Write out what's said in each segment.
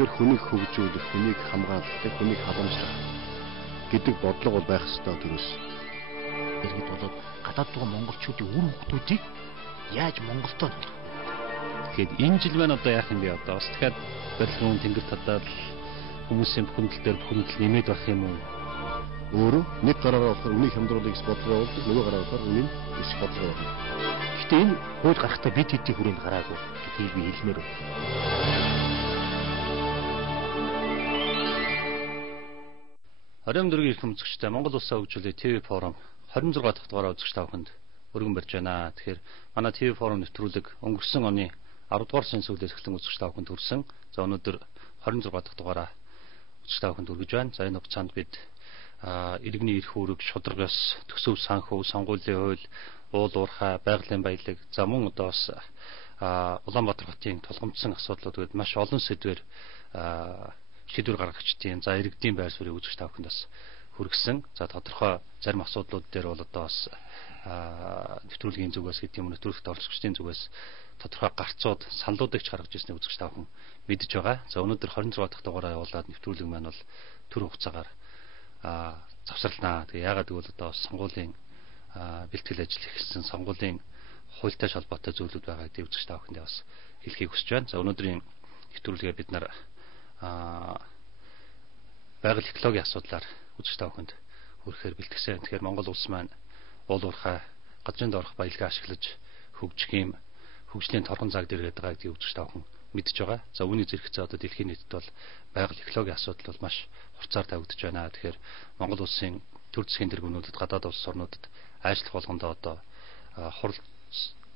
Тэгэхээр хүнийг хөгжүүлэх, хүнийг хамгаалах, хүнийг халамжлах гэдэг бодлого бол байх ёстой төрөөс. Иргэд болоод гадаад байгаа монголчуудын үр хөвгтүүдийг яаж Монголтой болох вэ? Тэгэхээр энэ жил маань одоо яах юм бэ одоо? Бас тэгэхээр барилгын тэнгэр татаад хүмүүсийн бүхэмдэл дээр бүхэмдэл нэмээд байх юм уу? Өөрөө нэг гараараа болохоор үнийг хямдруулах бодлого болдог, нөгөө гараараа болохоор үнийг өсөх бодлого болно. Гэхдээ энэ хууль гарахтаа бид хэдийн хүрээнд гараагүй гэдгийг би хэлмээр байна. Орон дөргийн эрхэм үзэгчтэй Монгол Улсын хөгжүүлээ ТV форум 26 дахь дугаараа үзэгч та бүхэнд өргөн барьж байна. Тэгэхээр манай ТV форум нэвтрүүлэг өнгөрсөн оны 10 дугаар сарын сүүлээс эхлэн үзэгч та бүхэнд хүрсэн. За өнөөдөр 26 дахь дугаараа үзэгч та бүхэнд өргөж байна. За энэ хугацаанд бид иргэний эрх үүрэг, шударгаас, төсөв санхүү, сонгуулийн хууль, уул уурхай, байгалийн баялаг, за мөн одоо бас Улаанбаатар хотын тулгымдсан асуудлууд гээд маш олон сэдвээр шийдвэр гаргагчдын, за иргэдийн байр суурийг үзэгч та бүхэнд бас хүргэсэн. За тодорхой зарим асуудлууд дээр бол одоо бас нэвтрүүлгийн зүгээс гэдэг юм нэвтрүүлэгт оролцогчдын зүгээс тодорхой гарцууд, саналуудыг ч гаргаж ирснийг үзэгч та бүхэн мэдж байгаа. За өнөөдөр 26 дахь дугаараа явуулаад нэвтрүүлэг маань бол төр хугацаагаар завсарлаа. Тэгээ яагаад гэвэл одоо сонгуулийн бэлтгэл ажил эхэлсэн, сонгуулийн хуультай холбоотой зүйлүүд байгаа гэдэг үзэгч та бүхэндээ бас хэлхийг хүсэж байна. За өнөөдрийн нэвтрүүлгээ бид нар байгаль экологийн асуудлаар үзэгч та бүхэнд хүрэхээр бэлтгэсэн. Тэгэхээр Монгол улс маань уул уурхай, газрын доорх баялгаа ашиглаж хөгжих юм хөгжлийн торгон заг дээр байдаг гэдгийг үзэгч та бүхэн мэдж байгаа. За үүний зэрэгцээ одоо дэлхийн нийтэд бол байгаль экологийн асуудал бол маш хурцаар тавигдж байна. Тэгэхээр Монгол улсын төр засгийн тэргүүнүүдэд, гадаад улс орнуудад ажиллах болгондоо одоо хурал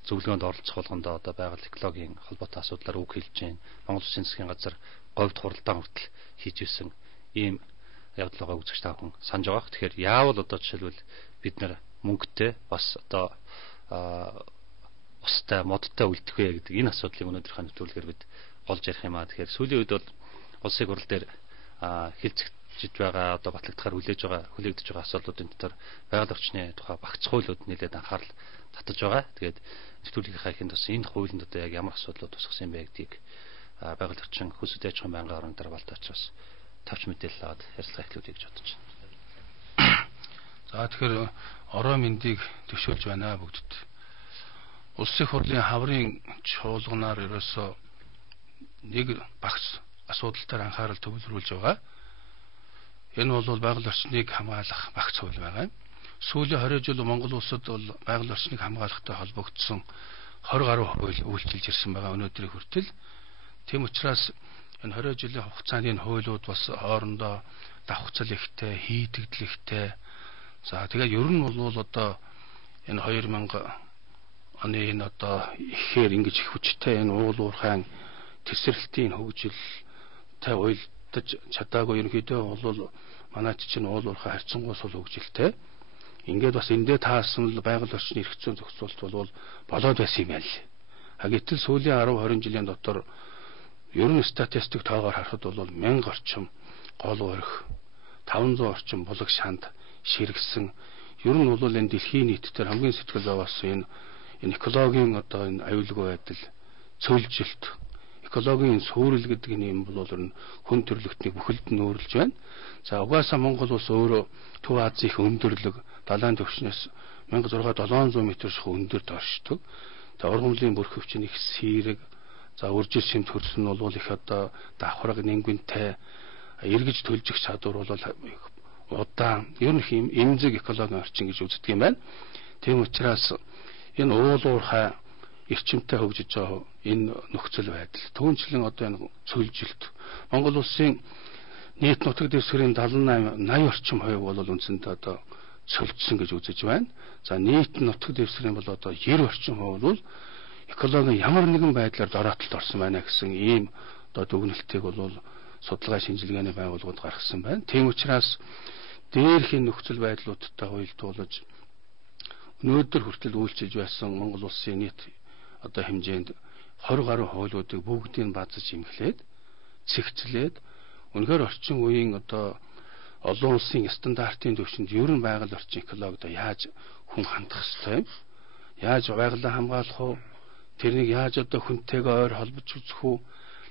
зөвлөгөөнд оролцох болгондоо одоо байгаль экологийн холбоотой асуудлаар үг хэлж байна. Монгол улсын засгийн газар говьд хуралдаан хүртэл хийж ирсэн ийм явдал байгаа үзэгч та бүхэн санаж байгаа. Тэгэхээр яавал одоо жишээлбэл бид нар мөнгөтэй бас одоо устай, модтой үлдэх вэ гэдэг энэ асуудлыг өнөөдрийнхөө нэвтрүүлгээр бид голж ярих юм аа. Тэгэхээр сүүлийн үед бол улсын хурал дээр хилцэгдэж байгаа, одоо батлагдахаар хүлээгдэж байгаа асуудлуудын дотор байгаль орчны тухай багц хуулиуд нэлээд анхаарал татаж байгаа. Тэгээд нэвтрүүлгийнхаа ихэнд бас энэ хуулинд одоо яг ямар асуудлууд тусгасан юм бэ гэдгийг байгаль орчин хөсөд аж ахуйн байнгын орон дарга болтоочроос тавч мэдээлэл аваад ярилцлага эхлүүлэе гэж бодож байна. За тэгэхээр ороо мэндийг төвшүүлж байна бүгдд. Улсын хурлын хаврын чуулганаар ерөөсөө нэг багц асуудалтаар анхаарал төвлөрүүлж байгаа. Энэ бол байгаль орчныг хамгаалах багц хууль байгаа. Сүүлийн 20 жил Монгол улсад бол байгаль орчныг хамгаалахтай холбогдсон 20 гаруй хууль үйлчилж ирсэн байгаа өнөөдрийн хүртэл. Тийм учраас энэ 20 жилийн хугацаанд энэ хуулиуд бас хоорондоо давхцал ихтэй, хийдэгдэл ихтэй. За тэгээд ер нь бол одоо энэ 2000 оны энэ одоо ихээр ингэж хүчтэй энэ уул уурхайн тесрэлтийн хөгжилтэй уялдаж чадаагүй ерөнхийдөө бол манай чинь уул уурхай харьцангуй сул хөгжилтэй. Ингээд бас эндээ таасан л байгаль орчны эрх зүйн зохицуулт бол болоод байсан юм байна л. Гэтэл сүүлийн 10-20 жилийн дотор ер нь статистик тоогоор харахад бол 1000 орчим гол өрх, 500 орчим булаг шанд ширгсэн. Ер нь бол энэ дэлхийн нийтээр хамгийн сэтгэл зовоосон энэ экологийн одоо энэ аюулгүй байдал, цөлжилт, экологийн сүрэл гэдэг юм бол хүн төрлөختнийг бүхэлд нь өөрлөж байна. За угаасаа Монгол улс өөрөө Төв Азийн их өндөрлөг далайн түвшнээс 1600-700 м ших өндөрт оршдог. За ургамлын бүрх өвчин их сэрэг, за үржил шимт хөрс нь бол их одоо давхраг нэнгүнтэй эргэж төлжих чадвар бол удаан ер нь эмзэг экологийн орчин гэж үздэг юм байна. Тийм учраас энэ уул уурхай эрчимтэй хөгжиж байгаа энэ нөхцөл байдал түүнчлэн одоо энэ цөлжилт Монгол улсын нийт нутаг дэвсгэрийн 78-80 орчим хувь бол үндсэндээ одоо цөлжсөн гэж үзэж байна. За нийт нутаг дэвсгэрийн бол одоо 90 орчим хувь бол экологийн ямар нэгэн байдлаар дороотолд орсон байна гэсэн ийм одоо дүгнэлтийг бол судалгаа шинжилгээний байгууллагууд гаргасан байна. Тийм учраас дээрхийн нөхцөл байдлуудтай хуйлдуулж өнөөдөр хүртэл үйлчилж байсан Монгол улсын нийт одоо хэмжээнд 20 гаруй хуулиудыг бүгдийг базж имглээд цэгцлээд үнэхээр орчин үеийн одоо олон улсын стандартын түвшинд ер нь байгаль орчин экологид яаж хүн хандах ёстой юм? Яаж байгалаа хамгаалах вэ? Тэрнийг яаж одоо хүнтэйгээ ойр холбож үзэх үү?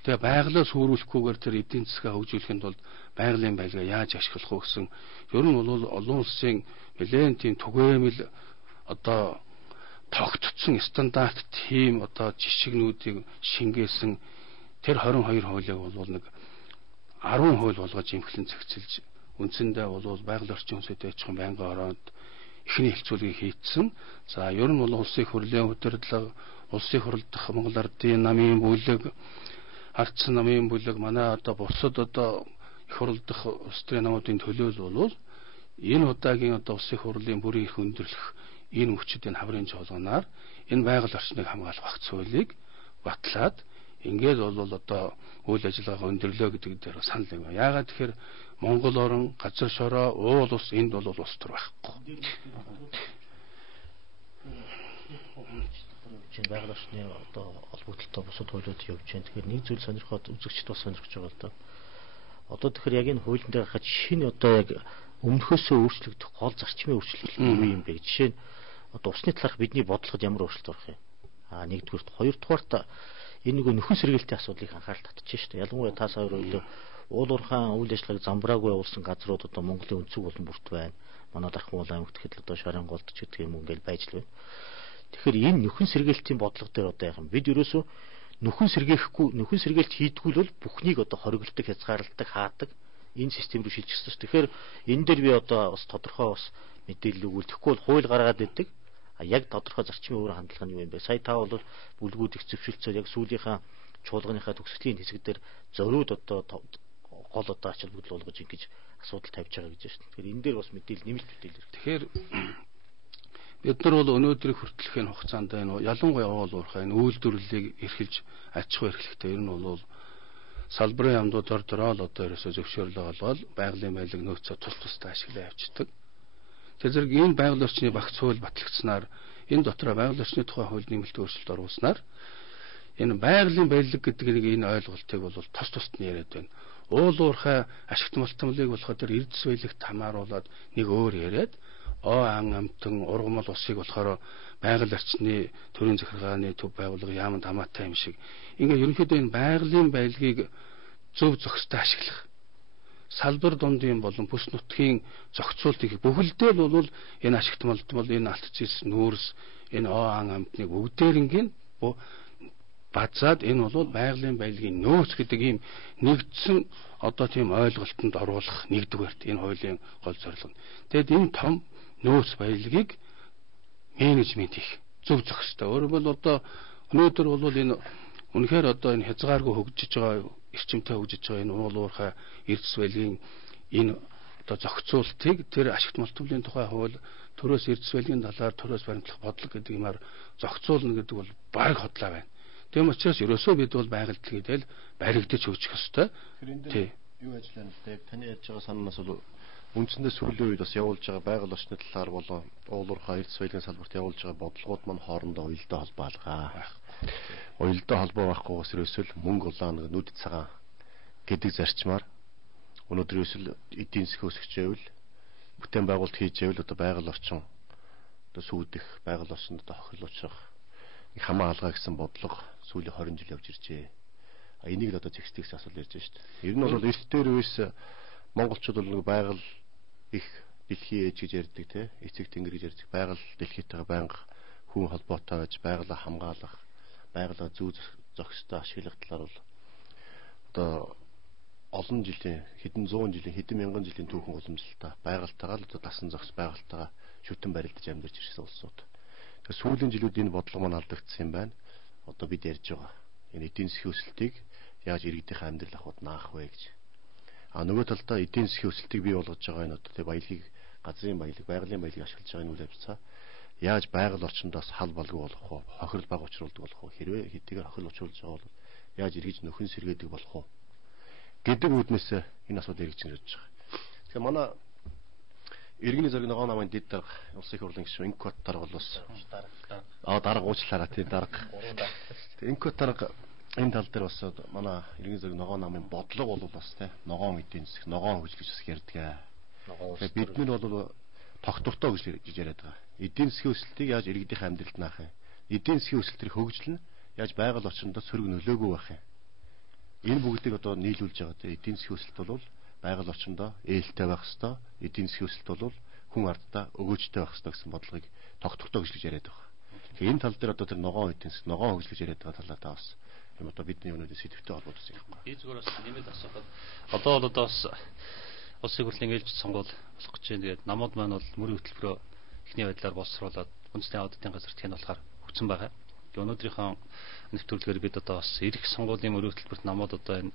Тэгээ байгалаа сүрүүлэхгүйгээр тэр эдийн засгаа хөгжүүлэхэд бол байгалийн байлгаа яаж ашиглах вэ гэсэн ер нь бол олон улсын нэлээд тийм түгээмэл одоо тогтцсон стандарт тийм одоо жишгнүүдийг шингээсэн тэр 22 хуулийг бол нэг 10 хууль болгож имхлэн зохицуулж үндсэндээ бол байгаль орчин үсэд ээжхэн байнгын ороод эхний хэлцүүлгийг хийцэн. За ер нь бол улсын их хурлын удирдлага, улсын их хурл дахь Монгол Ардын намын бүлэг, ардсан намын бүлэг, манай одоо бусад одоо их хурл дахь улс төрийн намуудын төлөөл бол энэ удаагийн одоо улсын их хурлын бүрийн эрх өндөрлөх энэ хүчтэй хаврын чуулганаар энэ байгаль орчныг хамгаалах багц хуулийг батлаад ингээд бол одоо үйл ажиллагаа өндөрлөө гэдэг дээр санал нэг. Яагаад тэгэхээр Монгол орн, газар шороо, уул ус энд бол улс төр байхгүй. чинь байгаль орчны одоо холбогдлолтой бусад хуулиуд явж байна. Тэгэхээр нэг зүйл сонирхоод үзэгчд бас сонирхож байгаа л да. Одоо тэгэхээр яг энэ хуулийн дээр хахад шинэ одоо яг өмнөхөөсөө өөрчлөгдөх гол зарчмын өөрчлөлт юу юм бэ? Жишээ нь одоо усны талаарх бидний бодлогод ямар өөрчлөлт орох юм? Нэгдүгürt, хоёрдугаарт энэ нэг нөхөн сэргээлтийн асуудлыг анхаарал татчихж шүү дээ. Ялангуяа тас хоёр өглөө уул уурхаан үйл ажиллагааг замбраагүй явуулсан газрууд одоо Монголын өнцөг болон бүрт байна. Манай Дархан улаан аймагт гэхэд одоо Шарын голд ч гэдэг юм ингээл байж л байна. Тэгэхээр энэ нөхөн сэргээлтийн бодлого дээр одоо яах юм? Бид ерөөсөө нөхөн сэргээлт хийдгүү л бүхнийг одоо хориглолдог, хязгаарладаг, хаадаг энэ систем рүү шилжих ёстой. Тэгэхээр энэ дээр би одоо бас тодорхой бас мэдээлэл өгүүлэхгүй бол хууль гаргаад идэг. Яг тодорхой зарчмын өөр хандлага нь юу юм бэ? Сая та бол бүлгүүд их зөвшөлтсөөр яг сүүлийнхаа чуулганыхаа төгсгөлийн хэсэг дээр зориуд одоо гол одоо ач холбогдол болгож ингэж асуудал тавьж байгаа гэж байна. Тэгэхээр энэ дээр бас мэдээлэл нэмэлт мэдээлэл. Тэгэхээр бид нар бол өнөөдрийг хүртэлхээ хугацаанд энэ ялангуяа уул уурхай энэ үйлдвэрлэлийг эрхэлж аж ахуй эрхлэхдээ ер нь бол салбарын яамдуудаар дөрөөл одоо ерөөсөө зөвшөөрлөө олгоод байгалийн байлаг нөөцөө тус тусдаа ашиглаа явчихдаг. Тэр зэрэг энэ байгаль орчны багц хууль батлагдсанаар энэ дотроо байгаль орчны тухай хууль нэмэлт өөрчлөлт оруулснаар энэ байгалийн байлаг гэдэг энэ ойлголтыг бол тус тусд нь яриад байна. Уул уурхай ашигт малтмлыг болохоор тэр эрдэс байлэгт хамааруулаад нэг өөр яриад ан амтан ургамал усыг болохоор байгаль орчны төрийн захиргааны төв байгууллага яамд хамаатай юм шиг ингээ ерөнхийдөө энэ байгалийн байлгийг зөв зохистой ашиглах салбар дундын болон бүс нутгийн зохицуултыг бүхэлдээ бол энэ ашигт малтмал энэ алтцис нүүрс энэ ан амтныг бүгдээрингийн базаад энэ бол байгалийн байлгийн нөөц гэдэг ийм нэгдсэн одоо тийм ойлголтод оруулах нэгдүгээрт энэ хуулийн гол зорилго. Тэгэд энэ том нөөц баялагийг менежмент хийх зөв зохистой. Өөрөөр бол одоо өнөөдөр бол энэ үнэхээр одоо энэ хязгааргүй хөгжиж байгаа эрчимтэй хөгжиж байгаа энэ уул уурхай эрдэс байлгийн энэ одоо зохицуултыг тэр ашигт малтмлын тухай хууль төрөөс эрдэс байлгийн талаар төрөөс баримтлах бодлого гэдэг юмар зохицуулна гэдэг бол баг хотлоо байна. Тийм учраас ерөөсөө бид бол байгальд гэдэл баригдаж хөгжих ёстой. Тийм. Юу ажиллана вэ? Таны ярьж байгаа санаанаас бол үндсэндээ сүүлийн үед бас явуулж байгаа байгаль орчны талаар болон уул уурхай эрдэс байлгийн салбарт явуулж байгаа бодлогууд маань хоорондоо уялдаа холбоо алгаа. Уялдаа холбоо байхгүйгээс ерөөсөө мөнгө улаан нүд цагаан гэдэг зарчмаар өнөөдөр ерөөсөө эдийн засгийн өсгөжэвэл бүтээн байгуулалт хийжэвэл одоо байгаль орчин одоо сүйдэх байгаль орчинд одоо хохирол учрах хамаа алгаа гэсэн бодлого сүүлийн 20 жил явж иржээ. Энийг л одоо зэгцдэгс асуул ярьж байна шүү дээ. Ер нь бол эрт дээр үес монголчууд бол нэг байгаль их дэлхий ээж гэж ярьдаг те эцэг тэнгэр гэж ярьдаг. Байгаль дэлхийтэйгээ байнга хүн холбоотой байж байгалаа хамгаалах, байгалаа зүү зохистой ашиглах талаар бол одоо олон жилийн хэдэн зуун жилийн хэдэн мянган жилийн түүхэн уламжлалтай байгальтайгаа л одоо дасан зохис байгальтайгаа шүтэн барилдаж амьдарч ирсэн улсууд. Тэгэхээр сүүлийн жилүүд энэ бодлого маань алдагдсан юм байна. Одоо бид ярьж байгаа энэ эдийн засгийн өсөлтийг яаж иргэдийн амьдрал ахуйд наах вэ гэж. Нөгөө талдаа эдийн засгийн өсөлтийг бий болгож байгаа энэ одоо тэг баялагийг газрын баялаг, байгалийн баялагийг ашиглаж байгаа энэ үйл явцаа яаж байгаль орчиндоос хал балгүй болох вэ? Хохирол баг учруулдаг болох вэ? Хэрвээ хэдийгээр хохирол учруулж байгаа бол яаж эргэж нөхөн сэргээдэг болох вэ? Гэдэг үүднээс энэ асуудал эргэж ирж байгаа. Тэгэхээр манай иргэний зориг ногоо намын дэд дарга улсын их хурлын гишүүн Инкот дарга бол бас дарга уучлаарай тий дарга. Инкот дарга энэ тал дээр бас манай иргэний зориг ногоо намын бодлого бол бас тий ногоон эдийн засаг, ногоон хөгжил гэж бас ярьдаг. Тэгэхээр бид нар бол тогтвортой гэж яриад байгаа. Эдийн засгийн өсөлтийг яаж иргэдийн амьдралд наах юм? Эдийн засгийн өсөлтийг хөгжил нь яаж байгаль орчиндөө сөрөг нөлөөгүй байх юм? Энэ бүгдийг одоо нийлүүлж байгаа тийм эдийн засгийн өсөлт бол байгаль орчиндөө ээлтэй байх ёстой. Эдийн засгийн өсөлт бол хүн ардаа өгөөжтэй байх ёстой гэсэн бодлогыг тогтвортой гэж яриад байгаа. Тэгэхээр энэ тал дээр одоо тэр ногоон эдийн засаг, ногоон хөгжил гэж яриад байгаа талаа та бас юм одоо бидний өнөөдөр сэдвтэй холбоотой юм байна. Би зүгээр бас нэмээд асуухад одоо бол бас улсын хурлын ээлжид сонгуул болох гэж байна. Тэгээд намууд маань бол мөрийн хөтөлбөрөө эхний байдлаар боловсруулад үндэсний аудитын газарт хийн болохоор өгсөн байгаа. Өнөөдрийнхөө нэвтрүүлгээр бид одоо бас ирэх сонгуулийн мөрийн хөтөлбөрт намууд одоо энэ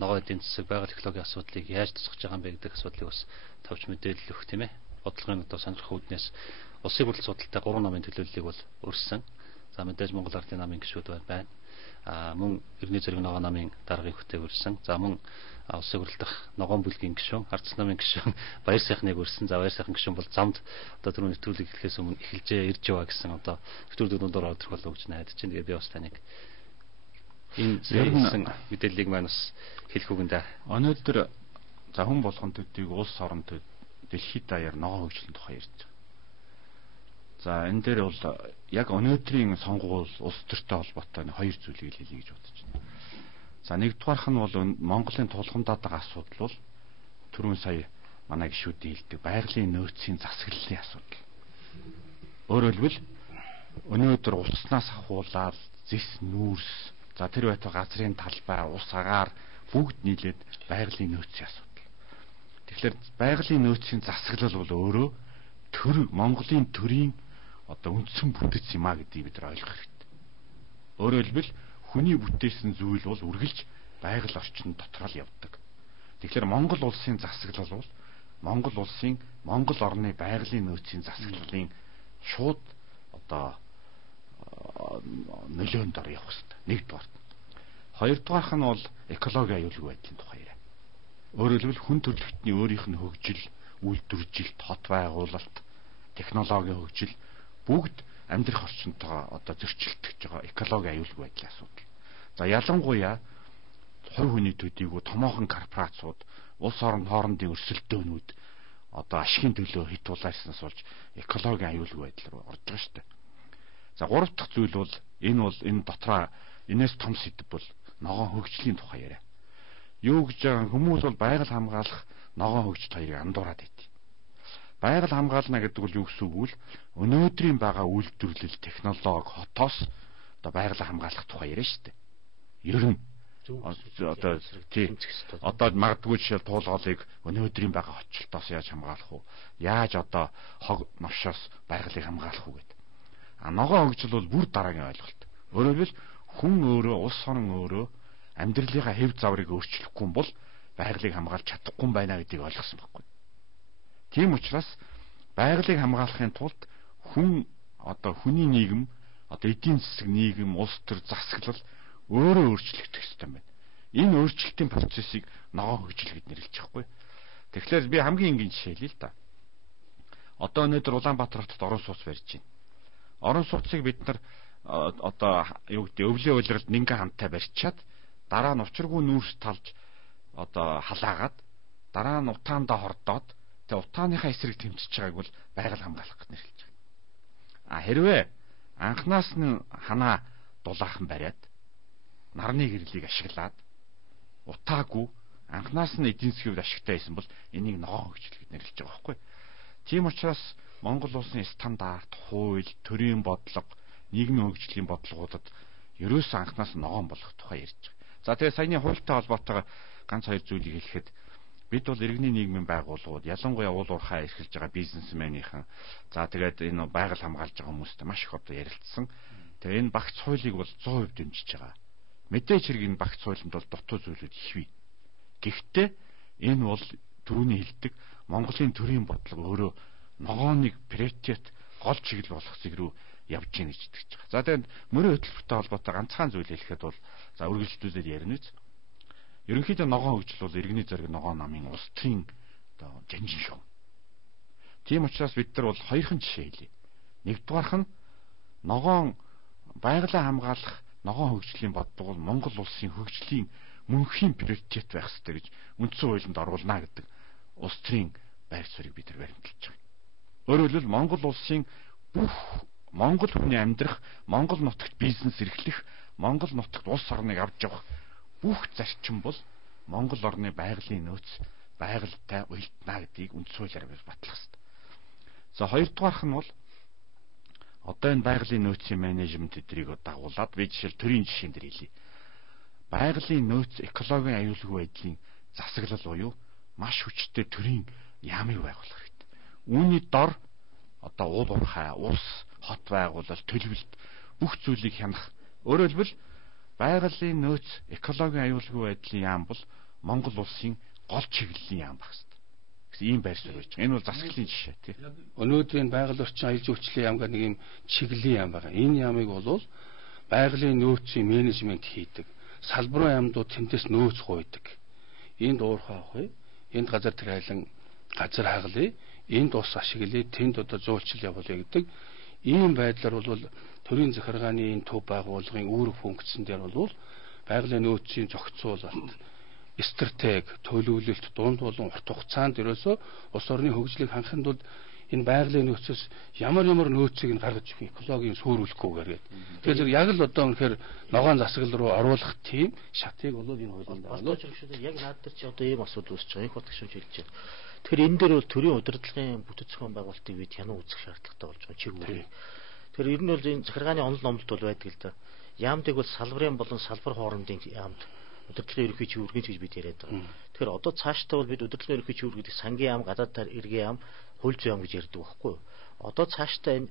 ногоон эдийн засаг, байгаль технологийн асуудлыг яаж тусгаж байгаа юм бэ гэдэг асуудлыг бас тавьж мэдээлэл өгөх тийм ээ. Бодлогын одоо сонирхох үүднээс улсын хурл судалтай 3 намын төлөөллийг бол өрсөн. За мэдээж Монгол Ардын намын гишүүд байна. Мөн Иргэний зэрэг ногоон намын даргын хөтөйг өрсөн. За мөн улсын хурл дахь ногоон бүлгийн гишүүн, Ардс намын гишүүн, Баяр сайхныг өрсөн. За Баяр сайхан гишүүн бол замд одоо түрүүн нэвтрүүлэг эхлэхээс өмнө эхэлжээ ирж яваа гэсэн одоо нэвтрүүлгүүд доор тодорхойлоо гэж найдаж байна. Тэгээ би бас таныг энэ зэрэгсэн мэдээллийг маань бас хэлэх үгэндээ. Өнөөдөр за хүн болгон төдийг улс оронд дэлхийд даяар ногоон хөгжлийн тухай ярьж байгаа. За энэ дээр бол яг өнөөдрийн сонгуул улс төртэй холбоотой хоёр зүйлийг хэлье гэж бодож байна. За нэгдүгээрх нь бол Монголын тулгамдаад байгаа асуудал бол түрүүн сая манай гишүүдийн хэлдэг байгалийн нөөцийн засаглалын асуудал. Өөрөөр хэлбэл өнөөдөр улснаас ахуулаад зис нүүрс за тэр байтугай газрын талбай, ус агаар бүгд нийлээд байгалийн нөөцийн асуудал. Тэгэхээр байгалийн нөөцийн засаглал бол өөрөө Монголын төрийн одоо үндсэн бүтэц юм а гэдгийг бид нар ойлгох хэрэгтэй. Өөрөөр хэлбэл хүний бүтээсэн зүйл бол үргэлж байгаль орчин дотор л явдаг. Тэгэхээр Монгол улсын засаглал бол Монгол улсын Монгол орны байгалийн нөөцийн засаглалын шууд одоо нөлөөнд ор явах хэрэгтэй. Нэгдүгээр. Хоёрдугаарх нь бол экологийн аюулгүй байдлын тухай яриа. Өөрөөр хэлбэл хүн төрөлхтний өөрийнх нь хөгжил, үйлдвэржилт, хот байгуулалт, технологийн хөгжил бүгд амьдрах орчинтойгоо одоо зөрчилдөж байгаа экологийн аюулгүй байдлын асуудал. За ялангуяа хувь хүний төдийгүй томоохон корпорацууд, улс орон хоорондын өрсөлдөөнүүд одоо ашигын төлөө хит тулаарснаас болж экологийн аюулгүй байдал руу орж байгаа шүү дээ. За гурав дахь зүйл бол энэ дотроо энэс том сэдв бол ногоон хөгжлийн тухай яриа. Юу гэж байгаа хүмүүс бол байгаль хамгаалах ногоон хөгжил хоёрыг андуураад байд. Байгаль хамгаална гэдэг бол юу гэсэн үг вэ? Өнөөдрийн байгаа үйлдвэрлэл, технологи, хотоос одоо байгаль хамгаалах тухай яриа шүү дээ. Ер нь одоо магадгүй жишээ туулгалыг өнөөдрийн байгаа хотчлтоос яаж хамгаалах вэ? Яаж одоо хог новшоос байгалыг хамгаалах вэ гэдэг. Ногоон хөгжил бол бүр дараагийн ойлголт. Өөрөөр хэлбэл хүн өөрөө, улс орон өөрөө амьдралынхаа хэв заврыг өөрчлөхгүй юм бол байгалыг хамгаалж чадахгүй юм байна гэдгийг ойлгосон байхгүй. Тийм учраас байгалыг хамгаалахын тулд хүний нийгэм, одоо эдийн засаг нийгэм, улс төр засаглал өөрөө өөрчлөгдөх ёстой юм байна. Энэ өөрчлөлтийн процессыг ногоон хөгжил гэж нэрлэж байгаа хгүй. Тэгэхээр би хамгийн энгийн жишээ хэлье л да. Одоо өнөөдөр Улаанбаатар хотод орон сууц барьж байна. Орон сууцыг бид нар одоо өвлийн улиралд нингэн хамтаа барьчаад дараа нь учиргүй нүүрс талж одоо халаагаад дараа нь утаандаа хордоод тэгээ утааныхаа эсрэг тэмцэж байгааг бол байгаль хамгаалах гэж нэрлэж байгаа. Хэрвээ анхнаас нь ханаа дулаахан бариад нарны гэрлийг ашиглаад утаагүй анхнаас нь эдийн засгийн хувьд ашигтай байсан бол энийг ногоон хөгжил гэж нэрлэж байгаа байхгүй. Тийм учраас Монгол улсын стандарт, хууль, төрийн бодлого, нийгмийн хөгжлийн бодлогуудад ерөөсөө анхнаас нь ногоон болох тухай ярьж байгаа. За тэгээ саяны хуультай холбоотойгоо ганц хоёр зүйлийг хэлэхэд бид бол иргэний нийгмийн байгууллагууд, ялангуяа уул уурхай эрхэлж байгаа бизнесмэнийхэн, за тэгээд энэ байгаль хамгаалж байгаа хүмүүстэй маш их одоо ярилцсан. Тэгээ энэ багц хуулийг бол 100% дэмжиж байгаа. Мэдээж хэрэг энэ багц хуулинд бол дутуу зүйлүүд их бий. Гэхдээ энэ бол түрүүний хэлдэг Монголын төрийн бодлого өөрөө ногооныг приоритет гол чиглэл болгох зэрэг рүү явж гин гэж итгэж байгаа. За тэгээд мөрийн хөтөлбөртэй холбоотой ганцхан зүйл хэлэхэд бол за үргэлжлүүлээд ярина үз. Ерөнхийдөө ногоон хөгжил бол иргэний зэрэг ногоон намын улс төрийн одоо жанжин шүү. Тийм учраас бид нар бол хоёрхан жишээ хэлье. Нэгдүгээрх нь ногоон байгалаа хамгаалах ногоон хөгжлийн бодлого бол Монгол улсын хөгжлийн мөнхийн приоритет байх ёстой гэж үндсэн хуулинд оруулна гэдэг улс төрийн байр суурийг бид нар баримталж байгаа. Өөрөөр хэлбэл Монгол улсын бүх Монгол хүний амьдрах, Монгол нутагт бизнес эрхлэх, Монгол нутагт улс орныг авч явах бүх зарчим бол Монгол орны байгалийн нөөц байгальтай уялдана гэдгийг үнд суулаар бид батлах хэрэгтэй. За хоёрдугаарх нь бол одоо энэ байгалийн нөөцийн менежмент эдрийг дагуулад би жишээл төрийн жишээн дээр хэлье. Байгалийн нөөц экологийн аюулгүй байдлын засаглал буюу маш хүчтэй төрийн яамыг байгуулах хэрэгтэй. Үүний дор одоо уул уурхай, улс, хот байгуулалт, төлөвлөлт бүх зүйлийг хянах. Өөрөөр хэлбэл байгалийн нөөц экологийн аюулгүй байдлын яам бол Монгол улсын гол чиглэлийн яам байх хэрэгтэй. Гэсэн ийм байр суурь байж байгаа. Энэ бол засаглалын жишээ тий. Өнөөдрийн байгаль орчин аюул зүйчлийн яам гэдэг нэг юм чиглэлийн яам байгаа. Энэ яамыг бол байгалийн нөөцийн менежмент хийдэг. Салбарын яамдууд тэндээс нөөц гуйдаг. Энд уурхай авах, энд газар тэрайлан газар хагалъя, энд ус ашиглая, тэнд одоо зуулчил явуулъя гэдэг ийм байдлаар бол төрийн захиргааны энэ төв байгууллагын үүрэг функцэн дээр бол байгалийн нөөцийн зохицуулалт, стратеги, төлөвлөлт, дунд болон урт хугацаанд ерөөсөө улс орны хөгжлийг хангахын тулд энэ байгалийн нөөцөөс ямар нөөцийг нь гаргаж өгөх экологийн сүрүүлэхгүйгээр гээд. Тэгэхээр яг л одоо үнэхээр ногоон засаглал руу оруулах тийм шатыг бол энэ хуулинд байна. Яг наад дээр чи одоо ийм асуудал үүсэж байгаа. Их бот гişүн хэлж байна. Тэгэхээр энэ дээр бол төрийн удирдлагын бүтэц зохион байгуулалтыг бид хянан үзэх шаардлагатай болж байгаа чиг үүрэг. Тэгэхээр ер нь бол энэ захиргааны онол номлолт бол байдаг л да. Яамдыг бол салбарын болон салбар хоорондын яамд удирдлагын ерөнхий чиг үүрэг гэж бид яриад байгаа. Тэгэхээр одоо цаашдаа бол бид удирдлагын ерөнхий чиг үүрэг гэдэг сангийн яам, гадаад иргэн яам, хууль зүйн яам гэж ярьдаг байхгүй юу? Одоо цаашдаа энэ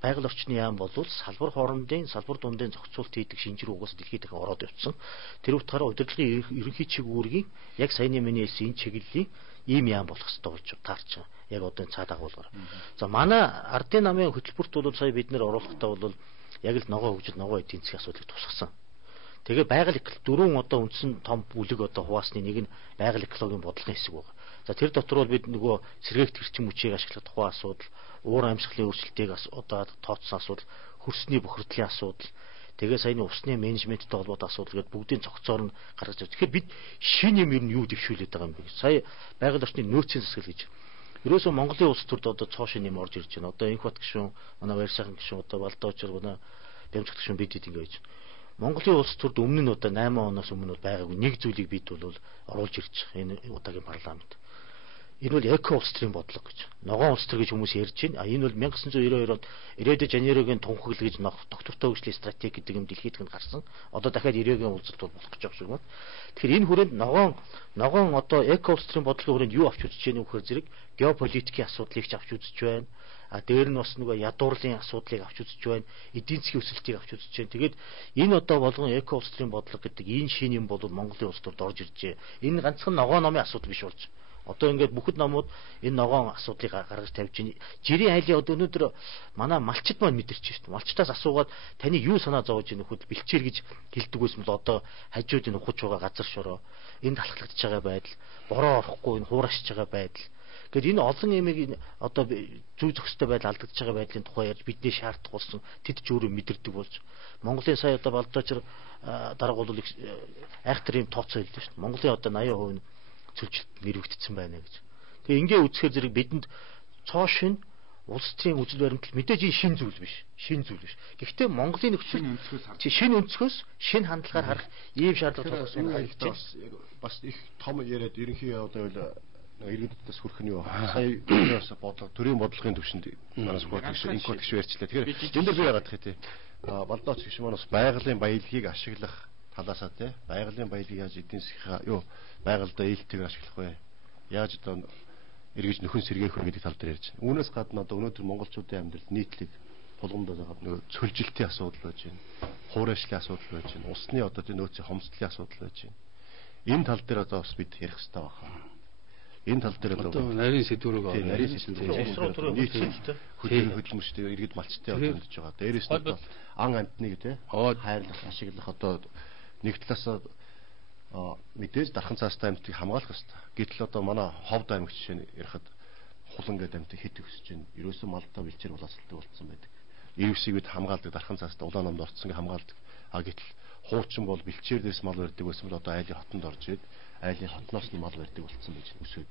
байгаль орчны яам бол салбар хоорондын, салбар дундын зохицуулт хийдэг шинжир угаас дэлхийд дахин ороод явцсан. Тэр утгаараа удирдлагын ерөнхий чиг үүргийн яг саяны миний хэлсэн энэ чиглэлийн ийм яам болох хэрэгтэй болж таарч байгаа. Яг одоо энэ цаад агуулгаар. За манай ардын намын хөтөлбөрт бол сая бид нэр оруулахдаа бол яг л ногоо хөгжил, ногоо эдийн засгийн асуудлыг тусгасан. Тэгээ байгаль дөрвөн одоо үндсэн том бүлэг одоо хуваасны нэг нь байгаль экологийн бодлогын хэсэг байгаа. За тэр дотор бол бид нөгөө сэргээгт хэрчим хүчийг ашиглах тухай асуудал, уур амьсгалын өөрчлөлтийг одоо тооцсон асуудал, хөрсний бохирдлын асуудал, тэгээ саяны усны менежменттэй холбоотой асуудал гэдэг бүгдийн цогцоор нь гаргаж ирж. Тэгэхээр бид шинэ юм ер нь юу дэвшүүлээд байгаа юм бэ? Сая байгаль орчны нөөцийн засаглал гэж. Ерөөсөө Монголын улс төрд одоо цоо шин юм орж ирж байна. Одоо Инх бат гишүүн, манай Баяр сайхан гишүүн, одоо Балдаочор, манай Бямцгт гишүүн бид ингэж байж. Монголын улс төрд өмнө нь одоо 8 оноос өмнө байгаагүй нэг зүйлийг бид бол оруулж ирж байгаа. Энэ удаагийн парламент. Энэ бол эко улс төрийн бодлого гэж. Ногоон улс төр гэж хүмүүс ярьж байна. Энэ бол 1992 онд ирээдүйн Жанирогийн тунхаглал гэж тогтвортой хөгжлийн стратеги гэдэг юм дэлхийд тэнд гарсан. Одоо дахиад ирээгийн уулзалт болох гэж байгаа шиг байна. Тэгэхээр энэ хүрээнд ногоон одоо эко улс төрийн бодлогын хүрээнд юу авч үзэж байна вэ гэхээр зэрэг геополитикийн асуудлыг ч авч үзэж байна. Дээр нь бас нөгөө ядуурлын асуудлыг авч үзэж байна. Эдийн засгийн өсөлтийг авч үзэж байна. Тэгээд энэ одоо болгон эко улс төрийн бодлого гэдэг энэ шин юм бол Монголын улс төрд орж иржээ. Энэ ганцхан ногоон номын асуудал биш болж. Одоо ингээд бүхэл номууд энэ ногоон асуудлыг гаргаж тавьж байна. Жирийн айлын одоо өнөөдөр манай малчид маань мэдэрч шүү дээ. Малчтаас асуугаад таны юу санаа зовж ийн нөхөд бэлчээр гэж хэлдэг байсан бол одоо хажууд энэ ухаж байгаа газар шороо, энэ талхлагдж байгаа байдал, бороо орохгүй энэ хуурашж байгаа байдал. Гэвь энэ олон ямиг одоо зүй зохистой байдал алдагдж байгаа байдлын тухай ярьж бидний шаардах болсон тэд ч өөрөө мэдэрдэг болж Монголын сая одоо Балдаочор дарга бол айхтар юм тооцоо хэлдэг шүү дээ. Монголын одоо 80% нь цөлжилт нэрвэгдсэн байна гэж. Тэгээ ингээ үзэхээр зэрэг бидэнд цоо шин улс төрийн үзэл баримтлал мэдээж энэ шин зүйл биш. Шин зүйл биш. Гэхдээ Монголын нөхцөл шин өнцгөөс шин хандлагаар харах ийм шаардлага тулгарсан. Бас их том яриад ерөнхий одоо иргэдээс хүрэх нь юу вэ? Сая өнөөс бодлого төрийн бодлогын төвшөнд манаас бодгош инкод гэж ярьчлаа. Тэгэхээр энэ дээр би яагаад гэх юм те Балдаач гэх юм бас байгалийн баялагийг ашиглах талаасаа те байгалийн баялагийг яаж эдийн засгийнхаа юу байгальдаа ээлтийг ашиглах вэ? Яаж одоо эргэж нөхөн сэргээх вэ гэдэг тал дээр ярьж байна. Үүнээс гадна одоо өнөөдөр монголчуудын амьдралд нийтлэг тулгамдаад байгаа нөгөө цөлжилтийн асуудал байж байна. Хуурайшлын асуудал байж байна. Усны одоо тэр нөөцийн хомсдлын асуудал байж байна. Энэ тал дээр одоо бас бид ярих хэрэгтэй байна. Энэ тал дээр одоо нарийн сэдвүүрийг авах. Нарийн сэдвүүрийг нийтлэг хөдөлмөрчтэй иргэд малчтай одондож байгаа. Дээрээс нь одоо ан амтныг те хайрлах, ашиглах одоо нэг талаас мэдээж дархан цаастай амьтыг хамгаалах хэрэгтэй. Гэтэл одоо манай ховд аймаг жишээ нь ярихад хулан гэдэг амьтыг хэд өсөж байна. Ерөөсөө малтай бэлчээр боловсролтой болцсон байдаг. Ирвсийг бид хамгаалдаг, дархан цаастай улаан намд орцсоныг хамгаалдаг. Гэтэл хуучин бол бэлчээр дээрс мал барьдаг байсан бол одоо айлын хотонд орж ирээд айлын хотноос нь мал барьдаг болцсон байж өсөөд.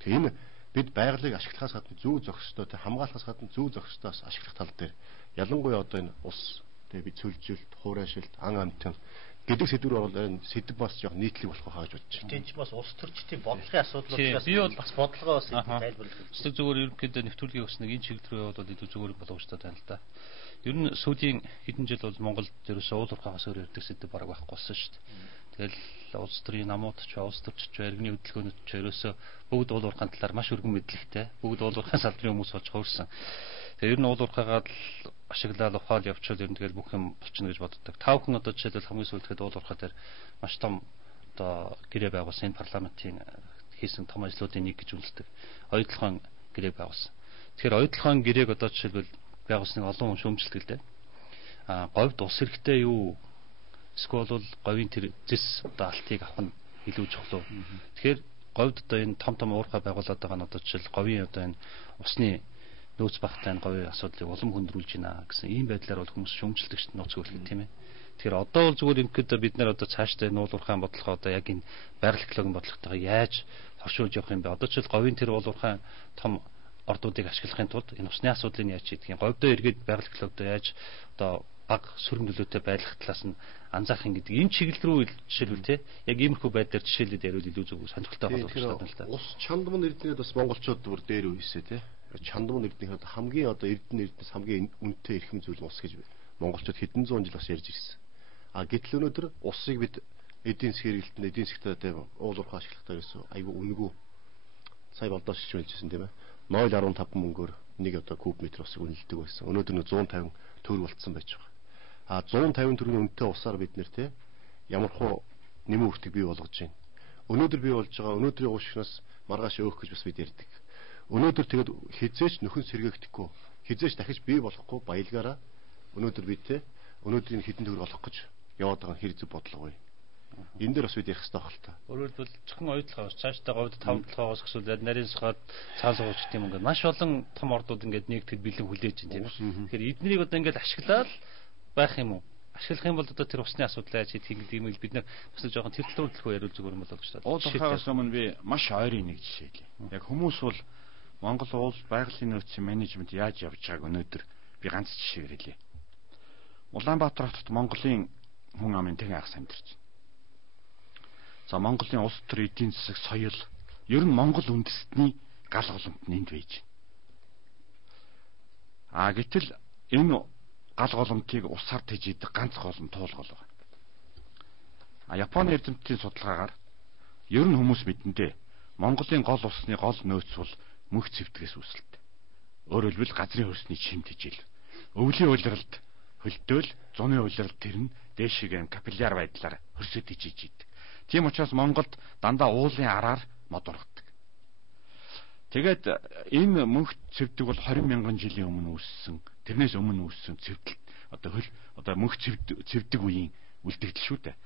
Тэгээ энэ бид байгалыг ашиглахаас гадна зөв зохистой, хамгаалахаас гадна зөв зохистоос ашиглах тал дээр ялангуяа одоо энэ ус тэгээ бид цөлжилт, хуурайшилт, ан амтэн гэдэг сэдвэр бол сэдв бас жоох нийтлэг болох хаа гэж бодож байна. Тэнд ч бас улс төрчдийн бодлогын асуудлуудаас би бол бас бодлогоо бас тайлбарлах. Зөв зүгээр ерөнхийдөө нэвтрүүлгийн өснөг энэ чиглэл рүү яваад бол илүү зүгээр болгож тань л да. Ер нь сүүлийн хэдэн жил бол Монголд ерөөсөө уул уурхаагаас өөр ярддаг сэдв бараг байхгүй болсон шүү дээ. Тэгэл улс төрийн намууд ч улс төрч ч иргэний хөдөлгөөнөд ч ерөөсөө бүгд уул уурхаан талаар маш өргөн мэдлэгтэй. Бүгд уул уурхаан салбарын хүмүүс болж хуурсан. Тэгээ ер нь уул уурхаагаа ашиглаад ухаал явуучвал ер нь тэгэл бүх юм болчихно гэж боддог. Та бүхэн одоо жишээлбэл хамгийн сүүлдэхэд уул уурхаа дээр маш том одоо гэрээ байгуулсан энэ парламентын хийсэн том ажлуудын нэг гэж үнэлдэг. Оюутлахын гэрээг байгуулсан. Тэгэхээр оюутлахын гэрээг одоо жишээлбэл байгуулсныг олон хүн шүүмжилдэг л дээ. Говьд ус хэрэгтэй юу? Эсвэл говийн тэр зэс одоо алтыг авах нь илүү чухал уу? Тэгэхээр говьд одоо энэ том том уурхай байгуулад байгаа нь одоо жишээл говийн одоо энэ усны нөөц багтай говийн асуудлыг улам хөндрүүлж байна гэсэн ийм байдлаар бол хүмүүс шүүмжилдэг шүү дээ нууц хөлгөд тийм ээ. Тэгэхээр одоо бол зүгээр ингээд бид нар одоо цаашдаа энэ уул уурхайн бодлогоо одоо яг энэ байгаль экологийн бодлоготойгоо яаж хоршуулж явах юм бэ? Одоо жишээл говийн тэр уул уурхайн том ордуудыг ашиглахын тулд энэ усны асуудлыг яаж хийдэг юм? Говьдоо эргээд байгаль экологид яаж одоо баг сөрөг нөлөөтэй байх талаас нь анзаах юм гэдэг энэ чиглэл рүү жишээлбэл те яг иймэрхүү байдлаар жишээлээд яриул илүү зөв сонирхолтой болох юм л да. Ус чандмын эрдэнэд бас монголчууд бүр дээр үесээ те чандмын эрдэнэд хамгийн одоо эрдэнэс хамгийн үнэтэй эрхэм зүйл ус гэж монголчууд хэдэн зуун жил бас ярьж ирсэн. Гэтэл өнөөдөр усыг бид эдийн засгийн хэрэглэлтэнд эдийн засгтаа уул уурхай ашиглахтаа ерөөсөө айгүй үнэгүй сая болдоос шилж хэлжсэн тийм ээ 0.15 мөнгөөр нэг одоо куб метр усыг үнэлдэг байсан. Өнөөдөр нь 150 төгрөг болцсон байж байгаа. 150 төгрөгийн үнэтэй усаар бид нэр те ямархуу нэмэн үртэг бий болгож байна. Өнөөдөр бий болж байгаа өнөөдрийн уушгнаас маргааш өөх гэж бас бид ярьдаг. Өнөөдөр тэгэд хизээч нөхөн сэргээгдэхгүй хизээч дахиж бий болохгүй баялгаараа өнөөдөр бид те өнөөдрийн хідэн төгрөг олох гэж яваад байгаа хэр зүг бодлого вэ? Энэ дээр бас бид ярих хэрэгтэй байх л та. Өөрөөр хэлбэл зөвхөн оюутлахаас цаашдаа говьд 5 толгоос эсвэл нарийн сухад цаан суугч гэх юм ингээд маш олон том ордууд ингээд нэгтгэд бэлэн хүлээж байна тийм. Тэгэхээр эднийг одоо ингээд ашиглаад байх юм уу? Ашиглах юм бол одоо тэр усны асуудал яаж хийх гэдэг юм бид нар бас жоохон тэр тал руу төлөхөө яриул зүгээр юм болоо гэж байна. Уул уурхаагаас өмнө би маш ойрын нэг жишээ хэлье. Яг хүмүүс бол Монгол уул байгалийн нөөцийн менежмент яаж явж байгааг өнөөдөр би ганц жишээгээр хэлье. Улаанбаатар хотод Монголын хүн амын тэгэн агс амьдарч байна. За Монголын улс төр эдийн засаг соёл ер нь Монгол үндэстний гал голомт нь энд байж байна. Гэтэл энэ гал голомтыг усаар тэжээдэг ганц гол нь туулгал байна. Японы эрдэмтдийн судалгаагаар ер нь хүмүүс мэдэндээ Монголын гол усны гол нөөц бол мөх цэвдгээс үүсэлтэй. Өөрөөр хэлбэл газрын хөрсний чимт хижээл. Өвлийн улиралд хөлдөөл, зуны улиралд тэр нь дээшгийн капилляр байдлаар хөрсөд хижиж идэг. Тийм учраас Монголд дандаа уулын араар мод ургадаг. Тэгээд энэ мөнх цэвдэг бол 20 мянган жилийн өмнө үүссэн. Тэрнээс өмнө үүссэн цэвдэл одоо мөнх цэвдэг үеийн үлдэгдэл шүү дээ.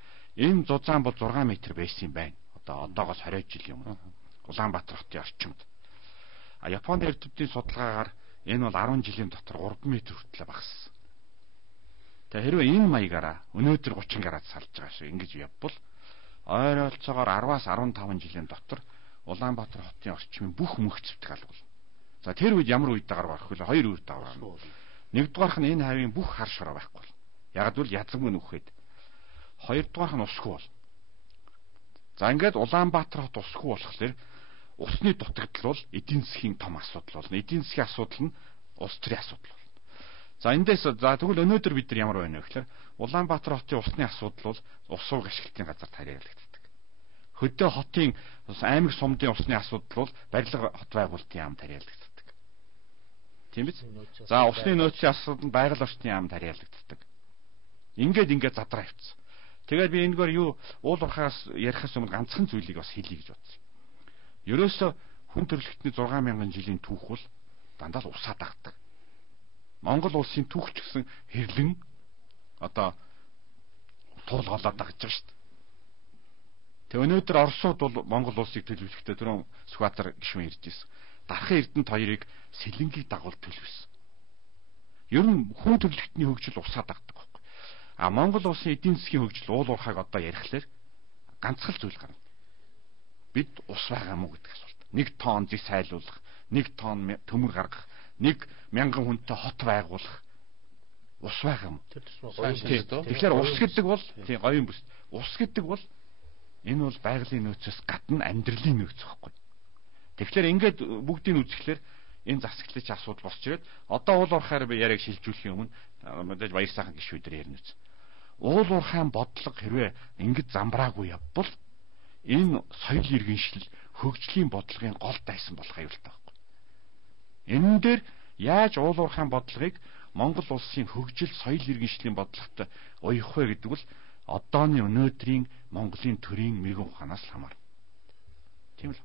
Энэ зузаан бол 6 м байсан юм байна. Одоогоос 20 жилийн өмнө Улаанбаатар хотын орчимд. Японы эрдэмтдийн судалгаагаар энэ бол 10 жилийн дотор 3 м хүртэл багассан. Тэгээ хэрвээ энэ маягаараа өнөөдөр 30 градус салж байгаа шиг ингэж явбал ойролцоогоор 10-аас 15 жилийн дотор Улаанбаатар хотын орчмын бүх мөнх цэвдэг алгуулна. За тэр үед ямар үед дагаар гарах вэ? Хоёр үед дагаар гарна. Нэгдүгээрх нь энэ хавийн бүх хар шороо байхгүй бол. Ягдвал язгамгүй нүхэд. Хоёрдугаарх нь усгүй бол. За ингээд Улаанбаатар хот усгүй болохоор усны дутагдал бол эдийн засгийн том асуудал болно. Эдийн засгийн асуудал нь улс төрийн асуудал болно. За эндээс тэгвэл өнөөдөр бид нар ямар байна вэ гэхээр Улаанбаатар хотын усны асуудал бол ус сууг ашиглалтын газар тариалагддаг. Хөдөө хотын аймаг сумдын усны асуудал бол барилга хот байгуулалтын яам тариалагддаг. Тийм биз? За усны нөөцийн асуудал нь байгаль орчны яам тариалагддаг. Ингээд задраа явцсан. Тэгээд би энэгээр юу уул уурхаас ярихаас өмнө ганцхан зүйлийг бас хэлье гэж бодсон. Ерөөсө хүн төрөлхтний 6000 жилийн түүх бол дандаа л усаа дагдаг. Монгол улсын түүх ч гэсэн хэрлэн одоо туулгалаад дагж байгаа шүү дээ. Тэг өнөөдөр Оросууд бол Монгол улсыг төлөвлөхдөө түрүүн Сүхбаатар гишүүн ирж ирсэн. Дархан Эрдэнэт хоёрыг сэлэнгийг дагуул төлөвлөсөн. Ер нь хүн төрөлхтний хөгжил усаа дагдаг байхгүй. Монгол улсын эдийн засгийн хөгжил уул уурхайг одоо ярихлаар ганцхан зүйл гарна. Бид ус байгаа мó гэдэг асуулт. 1 тонн зис хайлуулах, 1 тонн төмөр гаргах, 1 мянган хүнтэй хот байгуулах. ус байх юм. Тэгэхээр Тэгэхээр ус гэдэг бол тийм говийн бүс. Ус гэдэг бол энэ бол байгалийн нөөцөөс гадна амьдралын нөөц байхгүй. Тэгэхээр ингээд бүгдийг үзэхлээр энэ засаглалч асуудал босч ирээд одоо уул уурхаар би яриаг шилжүүлэхийн өмнө мэдээж баяр сайхан гишүүдээр ярина үз. Уул уурхайн бодлого хэрвээ ингэж замбраагүй явбал энэ соёл иргэншил хөгжлийн бодлогын гол дайсан болох аюултай байхгүй. Энэ дээр яаж уул уурхайн бодлогыг Монгол улсын хөгжил соёл иргэншлийн бодлоготой уяах вэ гэдэг бол одооны өнөөдрийн Монголын төрийн мэрэгэн ухаанаас л хамаарна. Тийм л.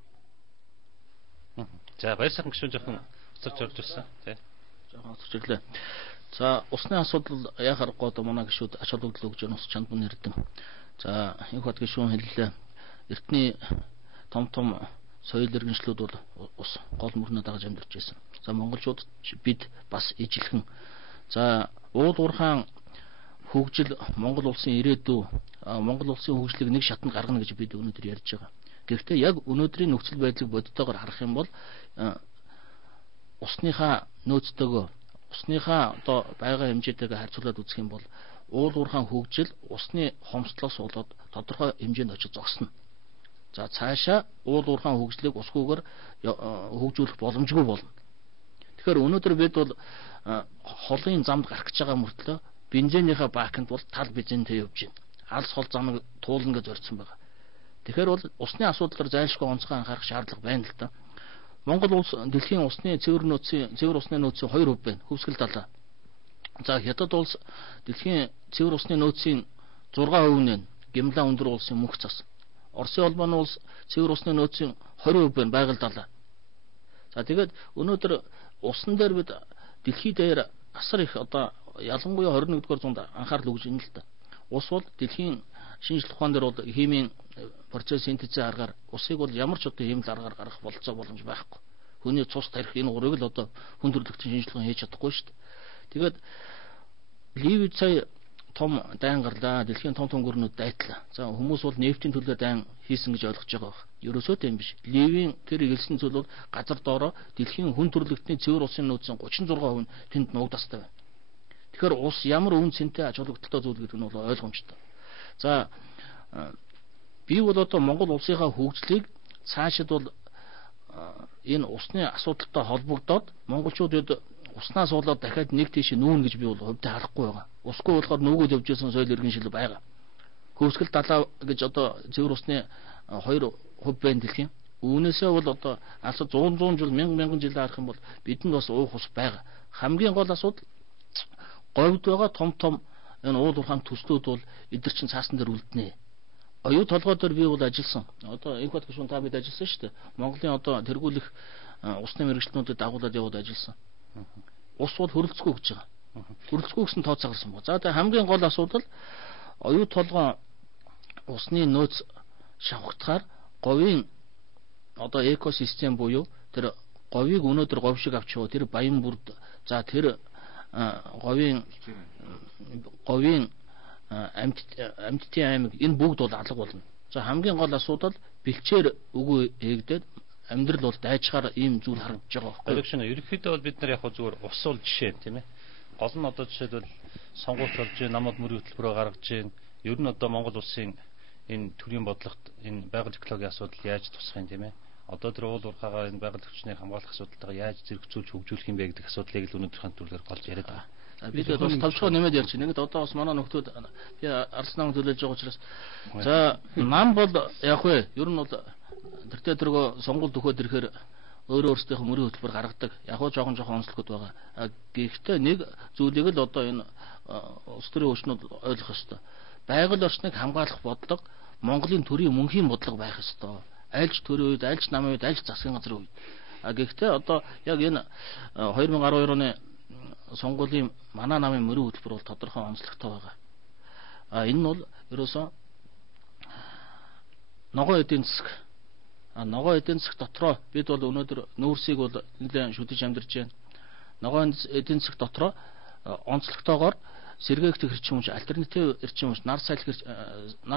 За баяр сайхан гишүүн жоохон уцарч орж ирсэн тий. Жоохон уцарч ирлээ. За усны асуудал яа харахгүй одоо манай гишүүд ач холбогдол өгж байгаа ус чанд мөн ирдэн. За энэ хот гишүүн хэллээ. Эртний том соёл иргэншлүүд бол ус гол мөрнөө дагаж амьдарч байсан. За монголчууд бид бас ижилхэн. За уул уурхаан хөгжил Монгол улсын ирээдүй Монгол улсын хөгжлийг нэг шатанд гаргана гэж бид өнөөдөр ярьж байгаа. Гэхдээ яг өнөөдрийн нөхцөл байдлыг бодтойгоор харах юм бол усныхаа нөөцтэйгөө усныхаа одоо байгаа хэмжээтэйгээ харьцуулаад үзэх юм бол уул уурхаан хөгжил усны хомсдлоос болоод тодорхой хэмжээнд очиж зогсно. За цаашаа уул уурхаан хөгжлийг усгүйгээр хөгжүүлэх боломжгүй болно. Тэгэхээр өнөөдөр бид бол холын замд гарах гэж байгаа мөртлөө бензинийхээ баакнд бол тал бензинтэй явж байна. Алс хол замыг туулна гэж зорьсон байгаа. Тэгэхээр бол усны асуудлаар зайлшгүй онцгой анхаарах шаардлага байна л да. Монгол улс дэлхийн усны цэвэр усны нөөцийн 2% байна. Хөвсгөл далаа. За хятад улс дэлхийн цэвэр усны нөөцийн 6% нэ. Гимлаа өндөр улсын мөнх цас. Оросын улбаны улс цэвэр усны нөөцийн 20% байна. Байгаль далаа. За тэгээд өнөөдөр усан дээр бид дэлхийд даяар асар их одоо ялангуяа 21-р зуунд анхаарал өгж байна л да. Ус бол дэлхийн шинжлэх ухаан дээр бол химийн процесс синтезийн аргаар усыг бол ямар ч одоо хэмнэл аргаар гаргах болцоо боломж байхгүй. Хүний цус тарих энэ гурыг л одоо хүн төрөлхтөн шинжилгээ хийж чадахгүй шүү дээ. Тэгээд Ливид сая том дайн гарлаа. Дэлхийн том гөрнүүд дайтлаа. За хүмүүс бол нефтийн төлөө дайн хийсэн гэж ойлгож байгаа байна. Ерөөсөө тийм биш. Ливийн тэр хэлсэн зүйл бол газар доороо дэлхийн хүн төрөлхтний цэвэр усын нөөцийн 36% нь тэнд нуугдастай байна. Тэгэхээр ус ямар үн цэнтэй ач холбогдолтой зүйл гэдэг нь бол ойлгомжтой. За би бол одоо Монгол улсынхаа хөгжлийг цаашид бол энэ усны асуудалтай холбогдоод монголчуудад уснаас болоод дахиад нэг тийш нүүн гэж би бол хувьдаа харахгүй байгаа. Усгүй болохоор нүгүүд явж байсан соёл иргэншил байгаа. Хөвсгөл далаа гэж одоо цэвэр усны 2% байна дэлхийн. Үүнээсээ бол одоо алс 100 жил 1000 жил харах юм бол бидэнд бас уух ус байгаа. Хамгийн гол асуудал говьд байгаа том энэ уул уурхаан төслүүд бол эдгээр чин цаасан дээр үлднэ. Оюу толгой дээр би бол ажилласан. Одоо энэ хот гишүүн та бид ажилласан шүү дээ. Монголын одоо тэргүүлэх усны мэргэжлүүдэд дагуулад яваад ажилласан. Ус бол хөрөлцгөө гэж байгаа. Хөрөлцгөө гэсэн тооцоолсон ба. За тэгээ хамгийн гол асуудал оюу толгой усны нөөц шавхтахаар говийн одоо экосистем буюу тэр говийг өнөөдөр говь шиг авчихоо тэр баян бүрд за тэр говийн амьтдын аймаг энэ бүгд бол алга болно. За хамгийн гол асуудал бэлчээр үгүй эгдээд амьдрал бол дайчгаар ийм зүйл харагдаж байгаа байхгүй. Ойлгошно. Ерөнхийдөө бол бид нар яг зүгээр ус бол жишээ тийм ээ. Гол нь одоо жишээлбэл сонгуульч болж байна, намууд мөрийн хөтөлбөрөөр гаргаж байна. Ер нь одоо Монгол улсын энэ төрийн бодлогот энэ байгаль экологийн асуудал яаж тусах юм тийм ээ. Одоо тэр уул уурхаагаар энэ байгаль орчныг хамгаалах асуудалтайгаа яаж зэрэгцүүлж хөгжүүлэх юм бэ гэдэг асуудлыг л өнөөдрийн төрөлөөр голж яриад байгаа. Бид бас тавчгаа нэмээд ярьж байна. Ингээд одоо бас манай нөхдүүд би Арс намд төлөөлж байгаа учраас за нам бол яг вэ ер нь бол тэртээ тэргөө сонгуульд өгөхөд ирэхээр өөрөө өөрсдийнхөө мөрийн хөтөлбөр гаргадаг. Яг уу жоохон онцлогуд байгаа. Гэхдээ нэг зүйлийг л одоо энэ улс төрийн хүчнүүд ойлгох ёстой. Байгаль орчныг хамгаалах бодлого Монголын төрийн мөнхийн бодлого байх ёстой. Альж төрийн үед, альж намын үед, альж засгийн газрын үед. Гэхдээ одоо яг энэ 2012 оны сонгуулийн манай намын мөрийн хөтөлбөр бол тодорхой онцлогтой байгаа. Энэ нь бол ерөөсөө ногоон эдийн засаг. Ногоон эдийн засаг дотроо бид бол өнөөдөр нүүрсийг бол нэлээд шүтэж амьдарч байна. Ногоон эдийн засаг дотроо онцлогтойгоор сэргээгдэх эрчим хүч, альтернатив эрчим хүч, нар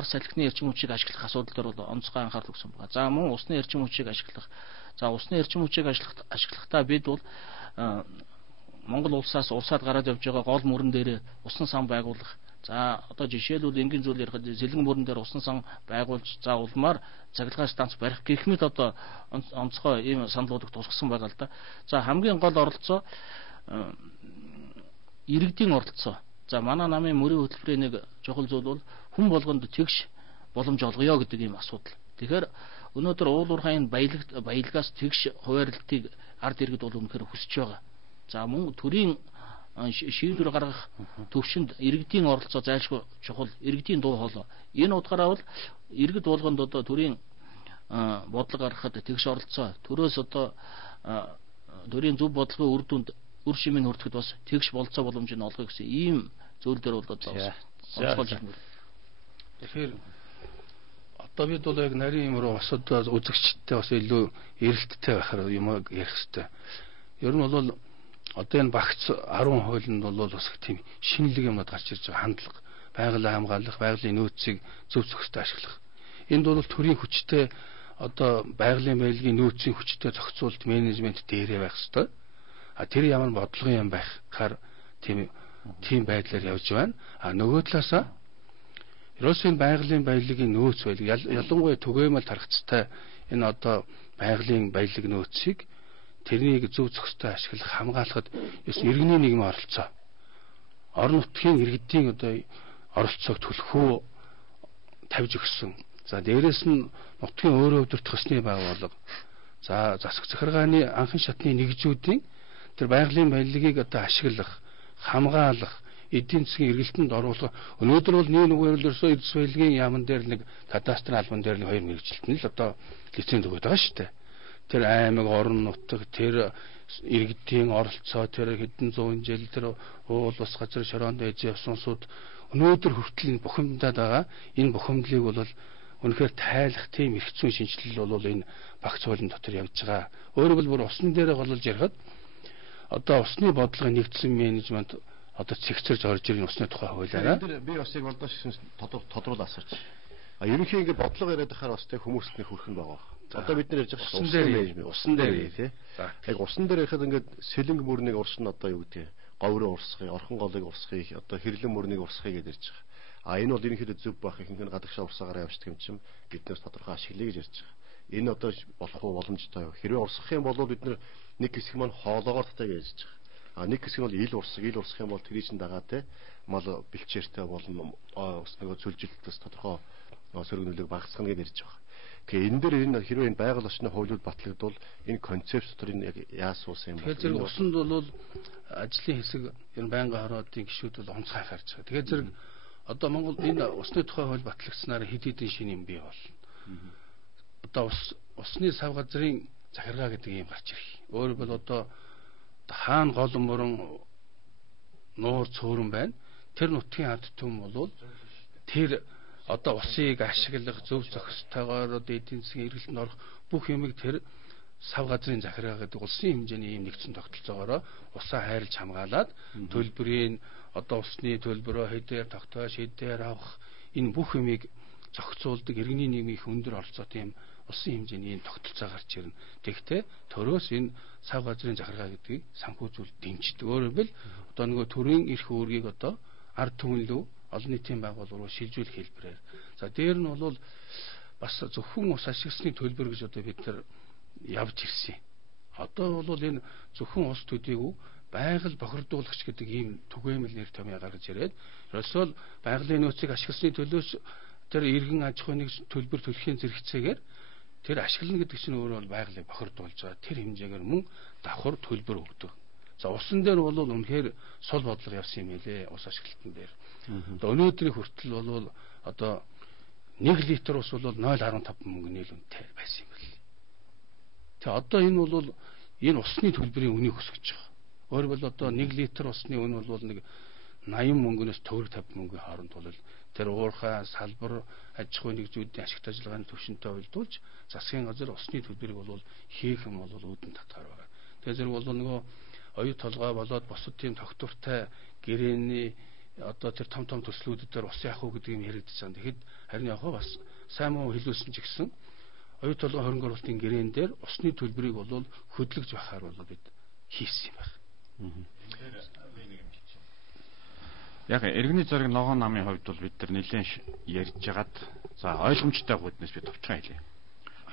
салхины эрчим хүчийг ашиглах асуудал дээр бол онцгой анхаарал өгсөн байна. За мөн усны эрчим хүчийг ашиглах. За усны эрчим хүчийг ашиглахдаа бид бол Монгол улсаас улсаад гараад явж байгаа гол мөрөн дээр усан сан байгуулах. За одоо жишээлбэл энгийн зүйл ярихад сэлэн мөрөн дээр усан сан байгуулж за улмаар цахилгаан станц барих гэх мэт одоо онцгой ийм саналуудыг тусгасан байгаа л да. За хамгийн гол оролцоо иргэдийн оролцоо. За манай намын мөрийн хөтөлбөрийн нэг чухал зүйл бол хүн болгонд тэгш боломж олгоё гэдэг ийм асуудал. Тэгэхээр өнөөдөр уулуурхайн баялагаас тэгш хуваарлтыг ард иргэд бол үнэхээр хүсэж байгаа. За мөн төрийн шийдвэр гаргах төвшөнд иргэдийн оролцоо зайлшгүй чухал, иргэдийн дуу хоолой. Энэ утгаараа бол иргэд болгонд одоо төрийн бодлого гаргахад тэгш оролцоо, төрөөс одоо төрийн зөв бодлогын үр дүнд үр шимийн хүртэхэд бас тэгш болцоо боломжийг олгох гэсэн ийм зүйл дээр бол одоо онцгой жишээ. Тэгэхээр одоо бид бол яг нарийн юм руу бас одоо үзэгчтэй бас илүү эрэлттэй байхаар юм ярих хэрэгтэй. Ер нь бол одоо энэ багц 10 хуулинд бол бас тийм шинэлэг юмнууд гарч ирж байгаа хандлага, байгалийн хамгаалах, байгалийн нөөцийг зөв зөвхөстэй ашиглах. Энд бол төрийн хүчтэй одоо байгалийн баялагын нөөцийн хүчтэй зохицуулалт менежмент дээрээ байх хэрэгтэй. Тэр ямар бодлогын юм байхаар тийм байдлаар явж байна. Нөгөө талаасаа ерөөсөө байгалийн баялагын нөөц байлаг ялангуяа түгээмэл тархацтай энэ одоо байгалийн баялаг нөөцийг тэрнийг зөв зөвхөстэй ашиглах, хамгаалахад иргэний нийгмийн оролцоо. Орон нутгийн иргэдийн одоо оролцоог төлхөө тавьж өгсөн. За дээрэс нь нутгийн өөрөө өвдөрт хөсний байгууллага. За засаг захиргааны анхан шатны нэгжүүдийн тэр байгалийн баялагийг одоо ашиглах, хамгаалах, эдийн засгийн эргэлтэнд оруулах. Өнөөдөр бол нэг ерөөсөө эдс баялагын яамн дээр нэг кадастрын албан дээр нэг 2 мэрэгжилт нь л одоо лиценз өгöd байгаа шүү дээ. Тэр аймаг, орон нутаг, тэр иргэдийн оролцоо, тэр хэдэн зуун жил тэр уул бас газар шороонд ээж явсансууд өнөөдөр хүртэл энэ бухимдаад байгаа. Энэ бухимдлыг бол үнэхээр тайлах тийм эрх зүйн шинжилэл бол энэ багц хуулийн дотор явж байгаа. Өөрөөр хэлбэл усны дээр голж ярихад одоо усны бодлогын нэгдсэн менежмент одоо цэгцэрж орж ирэх усны тухай хуулиараа. Би бас яг болдоош тодруулаад асууж. Ерөнхийн ингэ бодлого яриад байхаар бас тэг хүмүүст нэг хүрхэн байгаа. Одоо бид нар ярьж байгаа усан дээр тий. Яг усан дээр ярихад ингээд сэлэнг мөрнийг урсна одоо юу гэдэг говрын урсгыг, орхон голыг урсгыг, одоо хэрлэн мөрнийг урсгыг гэж ярьж байгаа. Энэ бол ерөнхийдөө зөв байх ихэнх нь гадагшаа урсгаараа явждаг юм чинь биднээс тодорхой ашиглая гэж ярьж байгаа. Энэ одоо болох уу боломжтой юу? Хэрвээ урсгах юм бол бид нар нэг хэсэг маань хоолоогоор татаа гэж ярьж байгаа. Нэг хэсэг нь бол ил урсгах юм бол тэрий чин дагаа те мал бэлчээртэй болно. Ус нэг зүлжилтээс тодорхой сөргөнөлөг багасгах гэж ярьж байгаа. Тэгэхээр энэ дээр энэ хэрвээ энэ байгаль орчны хуулиуд батлагдвал энэ концепт дотор энэ яг яасуусан юм бэ? Тэгэхээр зэрэг усанд бол ажлын хэсэг энэ байнгын хороодын гишүүд бол онцгой анхаарч байгаа. Тэгэхээр зэрэг одоо Монгол энэ усны тухай хууль батлагдсанаар хэд хэдэн шинэ юм бий болно. Одоо усны сав газрын захиргаа гэдэг юм гарч ирэх. Өөрөөр хэлбэл одоо хаана гол мөрөн нуур цөөрөн байна. Тэр нутгийн ард түмэн бол тэр одоо усыг ашиглах зөв зохистойгоор одоо эдийн засгийн эргэлтэнд орох бүх юмыг тэр сав газрын захиргаа гэдэг улсын хэмжээний ийм нэгдсэн тогтолцоогоор усаа хайрлж хамгаалаад төлбөрийн одоо усны төлбөрөө хэдээр тогтоож хэдээр авах энэ бүх юмыг зохицуулдаг иргэний нийгмийн их өндөр оролцоотой юм улсын хэмжээний энэ тогтолцоо гарч ирнэ. Тэгэхдээ төрөөс энэ сав газрын захиргаа гэдгийг санхүүжүүл дэмждэг. Өөрөөр хэлбэл одоо нөгөө төрийн эрх үүргийг одоо ард түмэн лөө олон нийтийн байгууллага руу шилжүүлэх хэлбэрээр. За дээр нь бол бас зөвхөн ус ашигласны төлбөр гэж одоо бид нар явж ирсэн. Одоо бол энэ зөвхөн ус төдийгүй байгаль бохирдуулагч гэдэг ийм түгээмэл нэр томьёо гаргаж ирээд ерөөсөө байгалийн нөөцийг ашигласны төлөөс тэр иргэн аж ахуйн төлбөр төлөхийн зэрэгцээгээр тэр ашиглана гэдэг чинь өөрөө бол байгалыг бохирдуулж байгаа. Тэр хэмжээгээр мөн давхар төлбөр өгдөг. За усан дээр бол үнэхээр сул бодлого явсан юм элэ ус ашиглалтын дээр. Одоо өнөөдрийн хүртэл бол одоо 1 литр ус бол 0.15 мөнгө нийлүүнтэй байсан юм байна. Тэгээ одоо энэ бол энэ усны төлбөрийн үнийг өсгөж байгаа. Өөрөөр хэлбэл одоо 1 литр усны үн бол нэг 80 мөнгөнөөс төгрөг 50 мөнгөний хооронд бол тэр уурхай салбар аж ахуйн нэгжүүдийн ашигт ажиллагааны түвшинтэй уялдуулж засгийн газар усны төлбөрийг бол хийх юм бол үүдэн татгаар байгаа. Тэгээ зэрэг бол нөгөө оюу толгой болоод босод тийм тогтвортой гэрээний одоо тэр том төслүүдэд дээр ус яах уу гэдэг юм яригдчихэж байгаа. Тэгэхэд харин яг бас сайн муу хэлүүлсэн ч гэсэн оюу толгой хөрөнгө оруулалтын гэрээн дээр усны төлбөрийг бол хөдлөж байхаар бол бид хийсэн юм байна. Яг иргэний зориг ногоон намын хувьд бол бид нар нэлээд ярьж хагаад за ойлгомжтой хүднээс би товчхон хэлье.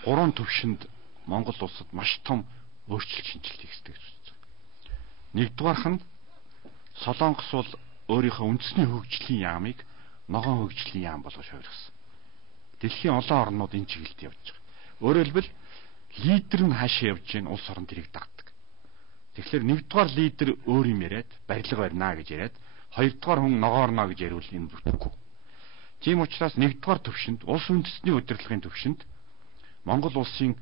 3 төвшөнд Монгол улсад маш том өөрчлөлт шинжилт хийгддэг гэж байна. Нэгдүгээрх нь Солонгос бол өөрийнхөө үндэсний хөгжлийн яамыг ногоон хөгжлийн яам болгож хувирсан. Дэлхийн олон орнууд энэ чиглэлд явж байгаа. Өөрөөр хэлбэл лидер нь хаашаа явж гин улс орон тэрийг дагдаг. Тэгэхээр нэгдүгээр лидер өөр юм яриад барилга барина гэж яриад хоёрдугаар хүн ногоо орно гэж яриул энэ бүтэхгүй. Тийм учраас нэгдүгээр төвшөнд улс үндэстний удирдлагын төвшөнд Монгол улсын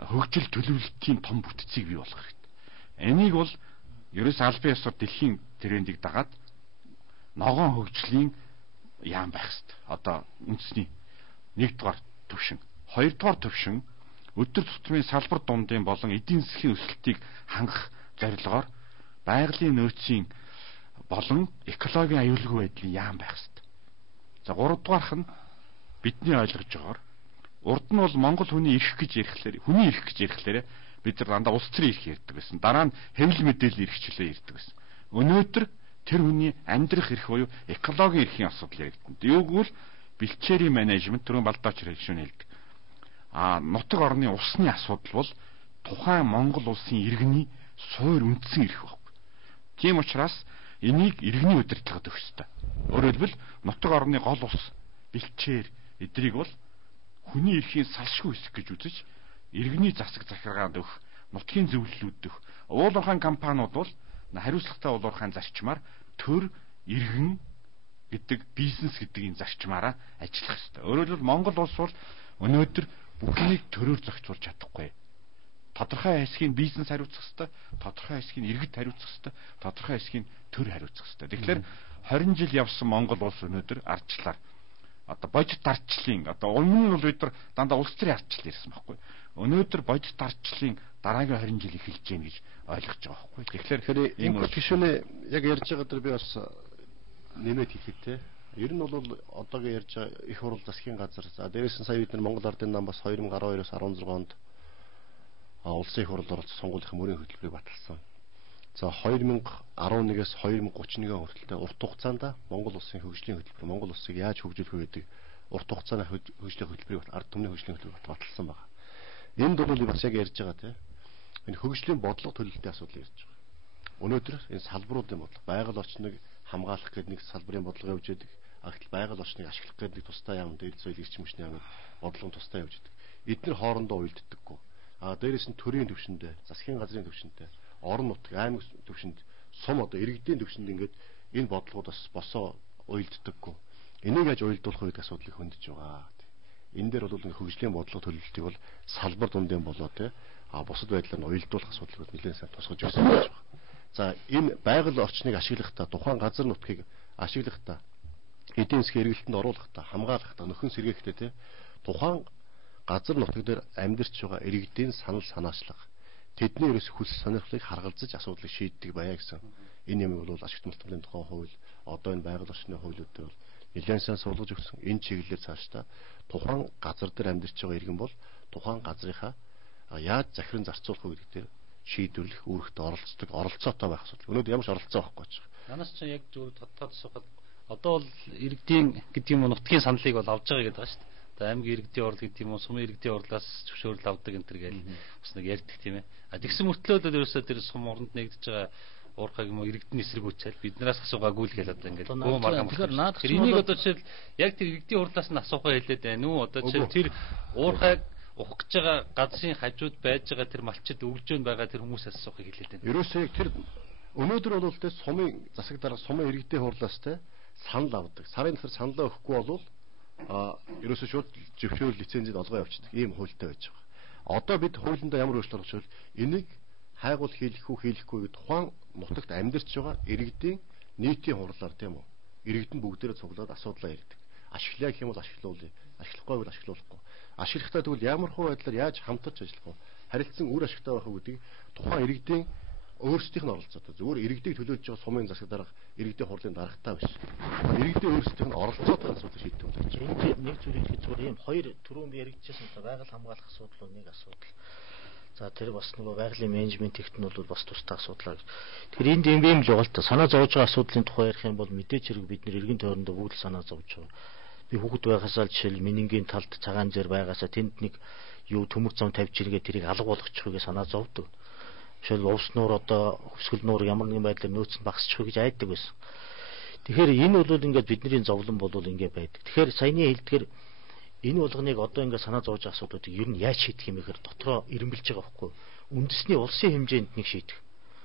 хөгжил төлөвлөлтийн том бүтцийг бий болгох хэрэгтэй. Энийг бол ерөөс албан ёсоор дэлхийн трендийг дагаад ногоон хөгжлийн яам байх хэрэгтэй. Одоо үндэсний нэгдүгээр төвшин, хоёрдугаар төвшин өдөр тутмын салбар дундын болон эдийн засгийн өсөлтийг хангах зорилгоор байгалийн нөөцийн болон экологийн аюулгүй байдлын яам байх хэрэгтэй. За 3 дугаарх нь бидний ойлгож байгаагаар урд нь бол Монгол хүний эрх гэж ярихлээр бид нар дандаа улс төрийн эрх ярьдаг байсан. Дараа нь хэвлэл мэдээллийн эрхчлөө ярьдаг байсан. Өнөөдөр тэр хүний амьдрах эрх буюу экологийн эрхийн асуудал яригдана. Юугвал бэлчээрийн менежмент түрүүн Балдаач хэлшүүн хэлдэг. Нутаг орны усны асуудал бол тухайн Монгол улсын иргэний суур үндсэн эрх байхгүй. Тийм учраас энийг иргэний удирдлагад өгөх ёстой. Өөрөөр хэлбэл нутаг орны гол ус, бэлчээр эдрийг бол хүний эрхийн салшгүй хэсэг гэж үзэж иргэний засаг захиргаанд өгөх, нутгийн зөвлөлүүд өгөх. Уулуурхайн компаниуд бол хариуцлагатай уулуурхайн зарчмаар төр иргэн гэдэг бизнес гэдэг энэ зарчмаараа ажиллах ёстой. Өөрөөр хэлбэл Монгол улс бол өнөөдөр бүхнийг төрөөр зохицуулж чадахгүй. Тодорхой хэсгийн бизнес хариуцах ёстой, тодорхой хэсгийн иргэд хариуцах ёстой, тодорхой хэсгийн төр хариуцах ёстой. Тэгэхээр 20 жил явсан Монгол улс өнөөдөр ардчлаар одоо божит ардчлалын одоо өмнө нь бол бид нар дандаа улс төрийн ардчлал ярьсан байхгүй. Өнөөдөр божит ардчлалын дараагийн 20 жил эхэлж гэнэ гэж ойлгож байгаа байхгүй. Тэгэхээр энэ гишүүнээ яг ярьж байгаа дээр би бас нэмээд хэлэхэд те. Ер нь бол одоогийн ярьж байгаа их хурл засгийн газар. За дээрээс нь сая бид нар Монгол Ардын нам бас 2012-оос 16 онд улсын их хурлд оролцох сонгуулийн мөрийн хөтөлбөрийг баталсан. За 2011-ээс 2031 он хүртэл урт хугацаанд Монгол улсын хөгжлийн хөтөлбөр, Монгол улсыг яаж хөгжүүлэх вэ гэдэг урт хугацааны хөгжлийн хөтөлбөрийг ард түмний хөгжлийн хөтөлбөр баталсан байна. Энд бол бас яг ярьж байгаа те. Энэ хөгжлийн бодлого төлөлтийн асуудал ярьж байгаа. Өнөөдөр энэ салбаруудын бодлого, байгаль орчныг хамгаалах гэдэг нэг салбарын бодлого явж байдаг. Агтл байгаль орчныг ашиглах гэдэг нэг тусдаа яам, дээд соёл эрчим хүчний яам бодлого тусдаа явж байдаг. Эдгээр хоорондоо уялддаггүй. Дээрээс нь төрийн төвшөндөө, засгийн газрын төвшөндөө, орон нутг, аймаг төвшөнд, сум одоо иргэдийн төвшөнд ингээд энэ бодлогоодос босоо уялддаггүй. Энийг яаж уялдуулах вэ гэдэг асуудлыг хөндөж байгаа. Энэ дээр бол хөгжлийн бодлого төлөвлөлтийг бол салбар дундын болоо те бусад байдлаар нь уялдуулах асуудлыг нэлээд сайн тусгаж өгсөн гэж байна. За энэ байгаль орчныг ашиглахдаа, тухайн газар нутгийг ашиглахдаа, эдийн засгийн эргэлтэнд оруулахдаа, хамгаалахдаа, нөхөн сэргээхдээ те тухайн газар нутаг дээр амьдарч байгаа иргэдийн санал санаачлага, тэдний ерөөс хүсэл сонирхлыг харгалзаж асуудлыг шийддэг байя гэсэн энэ юм бол ашигт малтмын тухай хууль, одоо энэ байгаль орчны хуулиудад бол нэлээд сайн суулгаж өгсөн. Энэ чиглэлээр цаашдаа тухайн газар дээр амьдарч байгаа иргэн бол тухайн газрынхаа яаж захиран зарцуулах вэ гэдэг дээр шийдвэрлэх үүрэгт оролцоотой байх асуудал. Өнөөдөр ямар ч оролцоо байхгүй байж байгаа. Манайс ч яг зөв татаад сухад одоо бол иргэдийн гэдэг юм уу нутгийн саналыг бол авж байгаа гэдэг ба шүү дээ. Одоо аймгийн иргэдийн орлого гэдэг юм уу сумын иргэдийн орлогоос зөвшөөрөл авдаг энэ төр гэж бас нэг ярьдаг тийм ээ. Тэгсэн мөртлөө л ерөөсөө тэр сум оронд нэгдэж байгаа уурхаг юм уу иргэдийн эсрэгүүцэл биднээс асуугаагүй л гэл одоо ингээд бөө маргам. Тэгэхээр наадах энийг одоо жишээл яг тэр иргэдийн урлаас нь асуухаа хэлээд байна уу? Одоо жишээл тэр уурхаг ухах гэж байгаа газрын хажууд байж байгаа тэр малчид өгжөнд байгаа тэр хүмүүсээс асуухыг хэлээд байна. Ерөөсөө яг тэр өнөөдөр бол тэ сумын засаг дарга сумын иргэдийн хурлаас тэ санал авдаг. Сарын тэр саналаа өгөхгүй бол ерөөсөө шууд зөвшөөрөл лицензийг олгоо явуулдаг. Ийм хуультай байж байгаа. Одоо бид хуулиндаа ямар өөрчлөлт оруулах вэ? Энийг хайгуул хийх үү хийхгүй гэдэг тухайн нутагт амьдарч байгаа иргэдийн нийтийн хурлаар тийм үү? Иргэд нь бүгдээрээ цуглаад асуудлаа ярьдаг. Ашиглая гэх юм бол ашиглуулъя. Ашиглахгүй бол ашиглуулахгүй. Ашиглахтаа тэгвэл ямар хуу байдлаар яаж хамтарч ажиллах вэ? Харилцан үр ашигтай байх уу гэдгийг тухайн иргэдийн өөрсдийнх нь оролцоотой. Зүгээр иргэдийг төлөөлж байгаа сумын засаг дарга иргэдийн хурлын даргатай биш. Иргэдийн өөрсдийнх нь оролцоотой асуудал шийдэх болж байна. Энд нэг зүйл хэлэхэд зүгээр ийм хоёр түрүүн би яригдчихсан байгаль хамгаалах асуудал нэг асуудал. За тэр бас нөгөө байгалийн менежмент ихт нь бол бас тустай асуудал. Тэгэхээр энд юм л байгаа л та. Санаа зовж байгаа асуудлын тухай ярих юм бол мэдээж хэрэг бид нэр эргэн тойрондоо бүгд санаа зовж байгаа. Би хүүхэд байхасаа жишээл минингийн талд цагаан зэр байгаасаа тэнд нэг юу төмөр зам тавьж иргээ тэрийг алга болгочихгүй санаа зовдөг. Жишээл увс нуур одоо хөвсгөл нуур ямар нэгэн байдлаар нөөц нь багасчихгүй гэж айдаг байсан. Тэгэхээр энэ бол ингээд бидний зовлон бол ингээд байдаг. Тэгэхээр саяны хэлдгээр энэ болгоныг одоо ингээд санаа зовж байгаа асуудлуудыг ер нь яаж шийдэх юм гэхээр дотроо ирэмбэлж байгаа байхгүй. Үндэсний улсын хэмжээнд нэг шийдэх.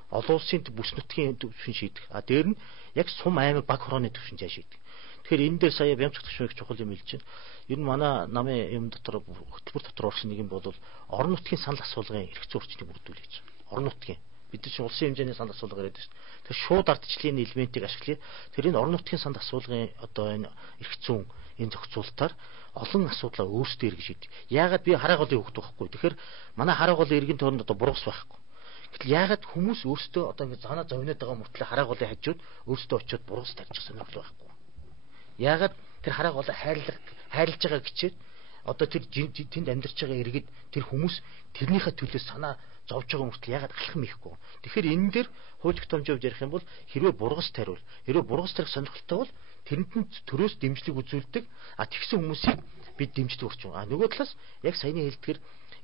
Олон улсын бүс нутгийн төвшин шийдэх. А дээр нь яг сум аймаг баг хорооны төвшин жаа шийдэх. Тэгэхээр энэ дээр сая Бямцгт төвшин чухал юм хэлж байна. Ер нь манай намын юм дотор хөтөлбөр дотор орсон нэг юм бол орон нутгийн санал асуулгын эрх зүйн орчныг бүрдүүл гэж. Орон нутгийн бид чинь улсын хэмжээний санал асуулга яриад байна. Тэр шууд ардчлалын элементийг ашиглая. Тэр энэ орон нутгийн санал асуулгын одоо энэ эрх зүйн энэ зохицуулалтаар олон асуудлаа өөрсдөө эргэж шийдэг. Яагаад би хараа голын хөвгт байхгүй. Тэгэхээр манай хараа голын эргэн тойронд одоо бургас байхгүй. Гэтэл яагаад хүмүүс өөрсдөө одоо ингэ занаа зовноод байгаа мөртлөө хараа голын хажууд өөрсдөө очиод бургас тарьчих сонирхол байхгүй. Яагаад тэр хараа голоо хайрлаж байгаа гэчээд одоо тэр тэнд амьдарч байгаа иргэд тэр хүмүүс тэрнийхээ төлөө санаа зовж байгаа мөртлөө яагаад алхам ихгүй. Тэгэхээр энэ дээр хууль тогтоомжоор ярих юм бол хэрвээ бургас тариул, хэрвээ бургас тарих сонирхолтой бол тэрэнд төрөөс дэмжлэг үзүүлдэг. А тэгсэн хүмүүсийг бид дэмждэг орчин. А нөгөө талаас яг саяны хэлдгэр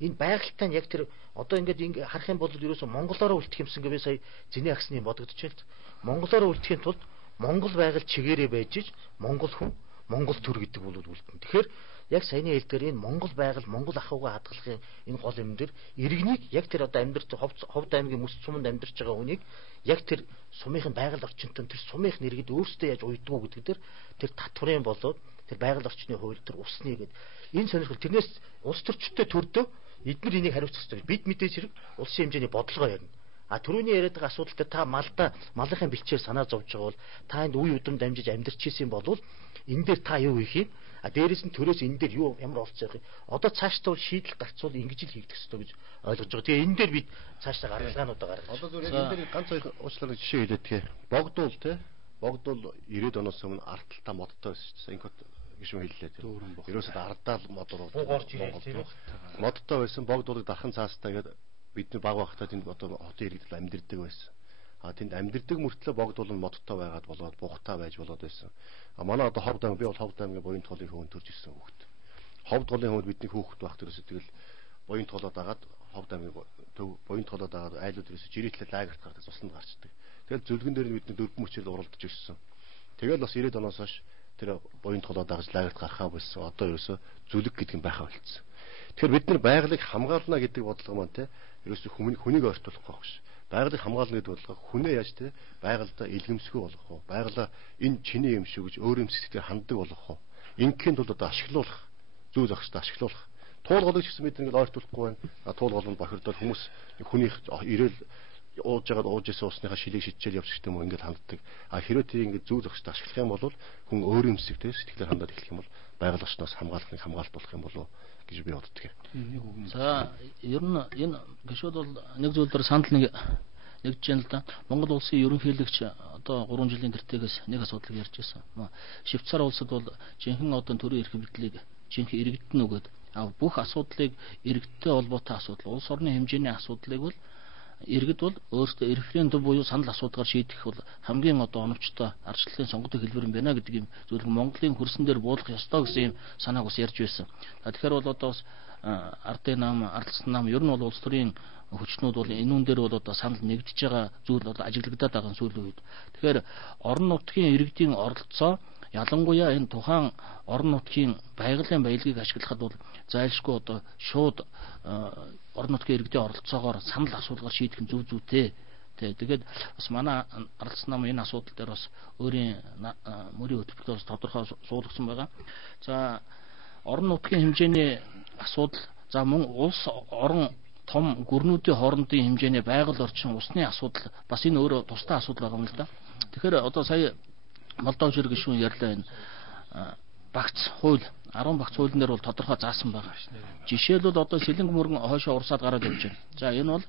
энэ байгальтай яг тэр одоо ингээд харах юм бол ерөөсөө монголоор үлдэх юмсан гэвээ сая зэний агсны бодогдож байна. Монголоор үлдэхийн тулд монгол байгаль чигээрээ байж монгол хүн, монгол төр гэдэг бол үлдэн. Тэгэхээр яг саяны хэлдгээр энэ монгол байгаль, монгол ахуйгаа хадгалахын энэ гол юм дээр иргэнийг яг тэр одоо амьдарч ховд аймгийн мэс суманд амьдарч байгаа хүнийг яг тэр сумынхын байгаль орчинтой тэр сумынх нэргэд өөрсдөө яаж уйдгуу гэдэг дээр тэр татврын болоод тэр байгаль орчны хууль тэр усны гэдэг энэ сонирхол тэрнээс улс төрчтэй төрдөө эдгээр энийг хариуцах хэрэгтэй. Бид мэдээж хэрэг улсын хэмжээний бодлогоо ярина. А түрүүний яриад байгаа асуудал дээр та малынхын бэлчээр санаа зовж байгаа бол та энд үе удам дамжиж амьдарч ийсэн болвол энэ дээр та юу хийх юм? А дээрээс нь төрөөс энэ дээр юу ямар олцох юм? Одоо цаашдаа шийдэл гарцуул ингэж л хийгдэх ёстой гэж ойлгож байгаа. Тэгээ энэ дээр бид цаашдаа гаргалгаануудаа гаргаж. Одоо зүгээр энэ дээр ганц хоёр уучлаарай жишээ хэлээд тэгээ. Богдуул те. Богдуул 90-ад оноос өмнө ардталтаа модтой байсан шүү дээ. Инкот гişүн хэллээ те. Ерөөсөд ардаа модоор модтой байсан. Богдуулыг дархан цаастаа гэдэг бид нар баг багтаа тэнд одоо хотын иргэдэл амьдэрдэг байсан. А тэнд амьдэрдэг мөртлөө богдуул нь модтой байгаад болоод бухтай байж болоод байсан. А манай одоо ховд аймаг би бол ховд аймгийн буян тоолын хөвөнд төрж ирсэн хүүхэд. Ховд голын хөвөнд бидний хүүхэд багт ерөөсөө тэгэл буян тоолоод агаад ховд аймгийн буян тоолоод агаад айлууд ерөөсөө жирийтлээ лагерт гардаг цуснд гарчдаг. Тэгэл зүлгэн дээр нь бидний дөрвөн мөчөөр уралдаж ирсэн. Тэгэл бас 90-ад оноос хойш тэр буян тоолоод агаж лагерт гарахаа болсон. Одоо ерөөсөө зүлэг гэдэг юм байхаа болцсон. Тэгэхээр бид нар байгалыг хамгаална гэдэг бодлого маань те ерөөсөө хүнийг ойртуулахгүй байх ш. Байгалыг хамгаална гэдэг бодлого хүнээ яаж те байгальдаа илгэмсгүй болгох уу? Байгалаа энэ чиний юм шүү гэж өөр юм сэтгэлээр ханддаг болгох уу? Ингийн тулд одоо ашиглуулах, зүй зохистой ашиглуулах. Туулгалыг ч гэсэн бид ингээд ойртуулахгүй байна. Туулгал нь бохирдол хүмүүс хүнийх ирээл ууж жагаад ууж исэн усныхаа шилийг шидчихэл явж гэдэг юм уу ингээд ханддаг. А хэрвээ тийм ингээд зүй зохистой ашиглах юм бол хүн өөр юм сэтгэлээр хандаад эхлэх юм бол байгаль орчноос хамгаалахыг хамгаалт болох юм болов гэж би боддог. За ер нь энэ гişүүд бол нэг зүйлээр санал нэгж байна л да. Монгол улсын ерөнхийлөгч одоо 3 жилийн тэртээс нэг асуудлыг ярьж байсан. Швейцар улсад бол жинхэнэ одоо төрийн эрх мэдлийг жинхэнэ иргэдэд нь өгөөд бүх асуудлыг иргэдтэй холбоотой асуудал, улс орны хэмжээний асуудлыг бол иргэд бол өөрсдөө референдум буюу санал асуудгаар шийдэх бол хамгийн одоо оновчтой ардчлалын сонгогдох хэлбэр юм байна гэдэг юм зүйлийг Монголын хөрсөн дээр буулгах ёстой гэсэн юм санааг бас ярьж байсан. Тэгэхээр бол одоо бас ардын нам, ардсан нам ер нь бол улс төрийн хүчнүүд бол энүүн дээр бол одоо санал нэгдэж байгаа зүйл бол ажиглагдаад байгаа сүүлийн үед. Тэгэхээр орон нутгийн иргэдийн оролцоо ялангуяа энэ тухайн орон нутгийн байгалийн баялагийг ашиглахад бол зайлшгүй одоо шууд орон нутгийн иргэдийн оролцоогоор санал асуулгаар шийдэх нь зөв зүйтэй. Тэгээд бас манай ардсан нам энэ асуудал дээр бас өөрийн мөрийн хөтөлбөртөөс тодорхой суулгасан байгаа. За орон нутгийн хэмжээний асуудал, за мөн улс орон том гүрнүүдийн хоорондын хэмжээний байгаль орчин усны асуудал бас энэ өөрөө тусдаа асуудал байгаа юм л да. Тэгэхээр одоо сая Молдов жирэг гишүүн ярьлаа энэ багц хууль 10 багц хуулийн дээр бол тодорхой заасан байгаа. Жишээлбэл одоо Сэлэнг мөргөн хойшоо урсаад гараад явж байна. За энэ бол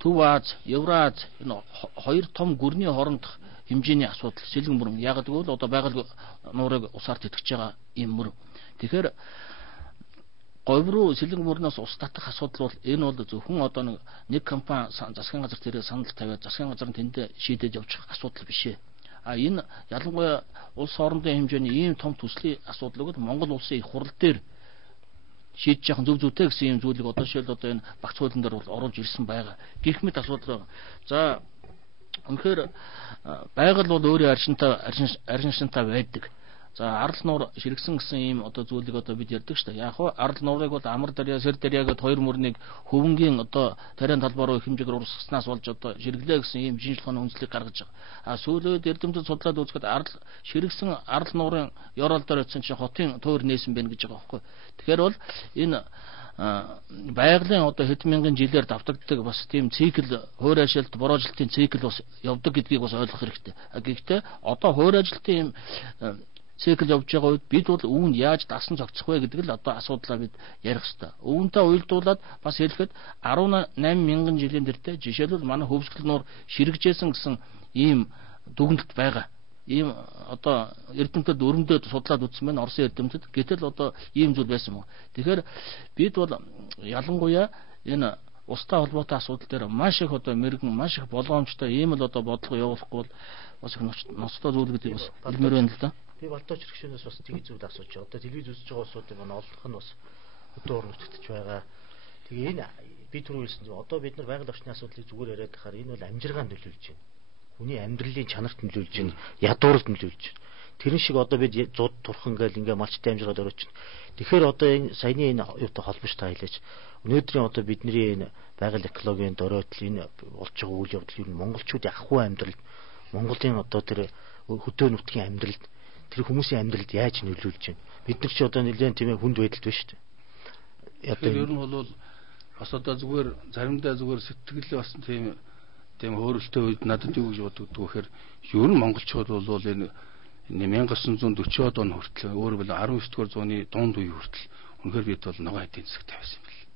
Төв Аз, Евраз энэ хоёр том гүрний хоорондох хэмжээний асуудал. Сэлэнг мөргөн яг гэвэл одоо байгаль нуурыг усаар тэтгэж байгаа юм мөр. Тэгэхээр говь руу сэлэн мөрнөөс ус татах асуудал бол энэ бол зөвхөн одоо нэг компани засгийн газар тэрээр санал тавиад засгийн газар нь тэндээ шийдэж явуучих асуудал биш ээ. Энэ ялангуяа улс орнын хэмжээний ийм том төслийн асуудлыг Монгол улсын их хурал дээр шийдэж яхан зөв зүйтэй гэсэн юм зүйлийг одоо шил одоо энэ багц хуулийн дээр бол оруулж ирсэн байгаа. Гэх мэт асуудал байгаа. За үнэхээр байгаль бол өөрийн аршинтай байдаг. За арал нуур ширгсэн гэсэн ийм одоо зүйлийг одоо бид ярьдаг шүү дээ. Яг хоо арал нуурыг бол амар дарья, сэр дарья гэдэг хоёр мөрнийг хөвөнгийн одоо тариан талбаар руу хэмжээгээр урсгаснаас болж одоо ширглээ гэсэн ийм шинжилгээний үндэслэлийг гаргаж байгаа. Сүүлд эрдэмтэд судлаад үзэхэд арал ширгсэн арал нуурын ёроол дээр очсон чинь хотын туур нээсэн байна гэж байгаа байхгүй. Тэгэхээр бол энэ байгалийн одоо хэдэн мянган жилээр давтагддаг бас тийм цикл хуур ажилт буруу ажилтын цикл бас явдаг гэдгийг бас ойлгох хэрэгтэй. Гэхдээ одоо хуур ажилтын цикл явж байгаа үед бид бол үүнд яаж дасан зохицох вэ гэдэг л одоо асуудлаа бид ярих хэрэгтэй. Үүнтэй уялдуулаад бас хэлэхэд 18 мянган жилийн тэртээ жишээлбэл манай хөвсгөл нуур ширгэжсэн гэсэн ийм дүгнэлт байгаа. Ийм одоо эрдэмтэд өрөмдөд судлаад үзсэн байна Оросын эрдэмтэд. Гэтэл одоо ийм зүйл байсан мөн. Тэгэхээр бид бол ялангуяа энэ устай холбоотой асуудал дээр маш их одоо мэрэгэн маш их болгоомжтой ийм л одоо бодлого явуулахгүй бол бас их ноцтой зүйл гэдэг бас хэлмээр байна л да. Би Болтооч гүшүүнээс бас тгий зүйл асууж байгаа. Одоо телевиз үзэж байгаа улсуудыг олох нь бас өдөө өрнөтгдөж байгаа. Тэгээ энэ би түрүү хэлсэн зүйл одоо бид нар байгаль орчны асуудлыг зүгээр яриад байхаар энэ бол амжиргаанд нөлөөлж байна. Хүний амьдралын чанарт нөлөөлж байна, ядуурд нөлөөлж байна. Тэрэн шиг одоо бид зуд турхан гэл ингээ малчтай амжиргаад орооч. Тэгэхээр одоо энэ саяны энэ юутай холбоотой хайлаач. Өнөөдрийн одоо бидний энэ байгаль экологийн дөрөөтл энэ болж байгаа үйл явдал юу монголчуудын ахуй амьдрал, Монголын одоо тэр хөдөө нутгийн амьдралд тэр хүмүүсийн амьдралд яаж нөлөөлж байна? Бид нар ч одоо нэлээд тийм хүнд байдалд байна шүү дээ. Одоо ер нь бол бас одоо зүгээр заримдаа зүгээр сэтгэлээ бас тийм хөөрөлтөө үед надад юу гэж боддог гэхээр ер нь монголчууд бол энэ 1940-од он хүртэл өөрөөр хэлбэл 19-р зууны дунд үе хүртэл үнэхээр бид бол ногоо эдийн засагтай байсан юм байна.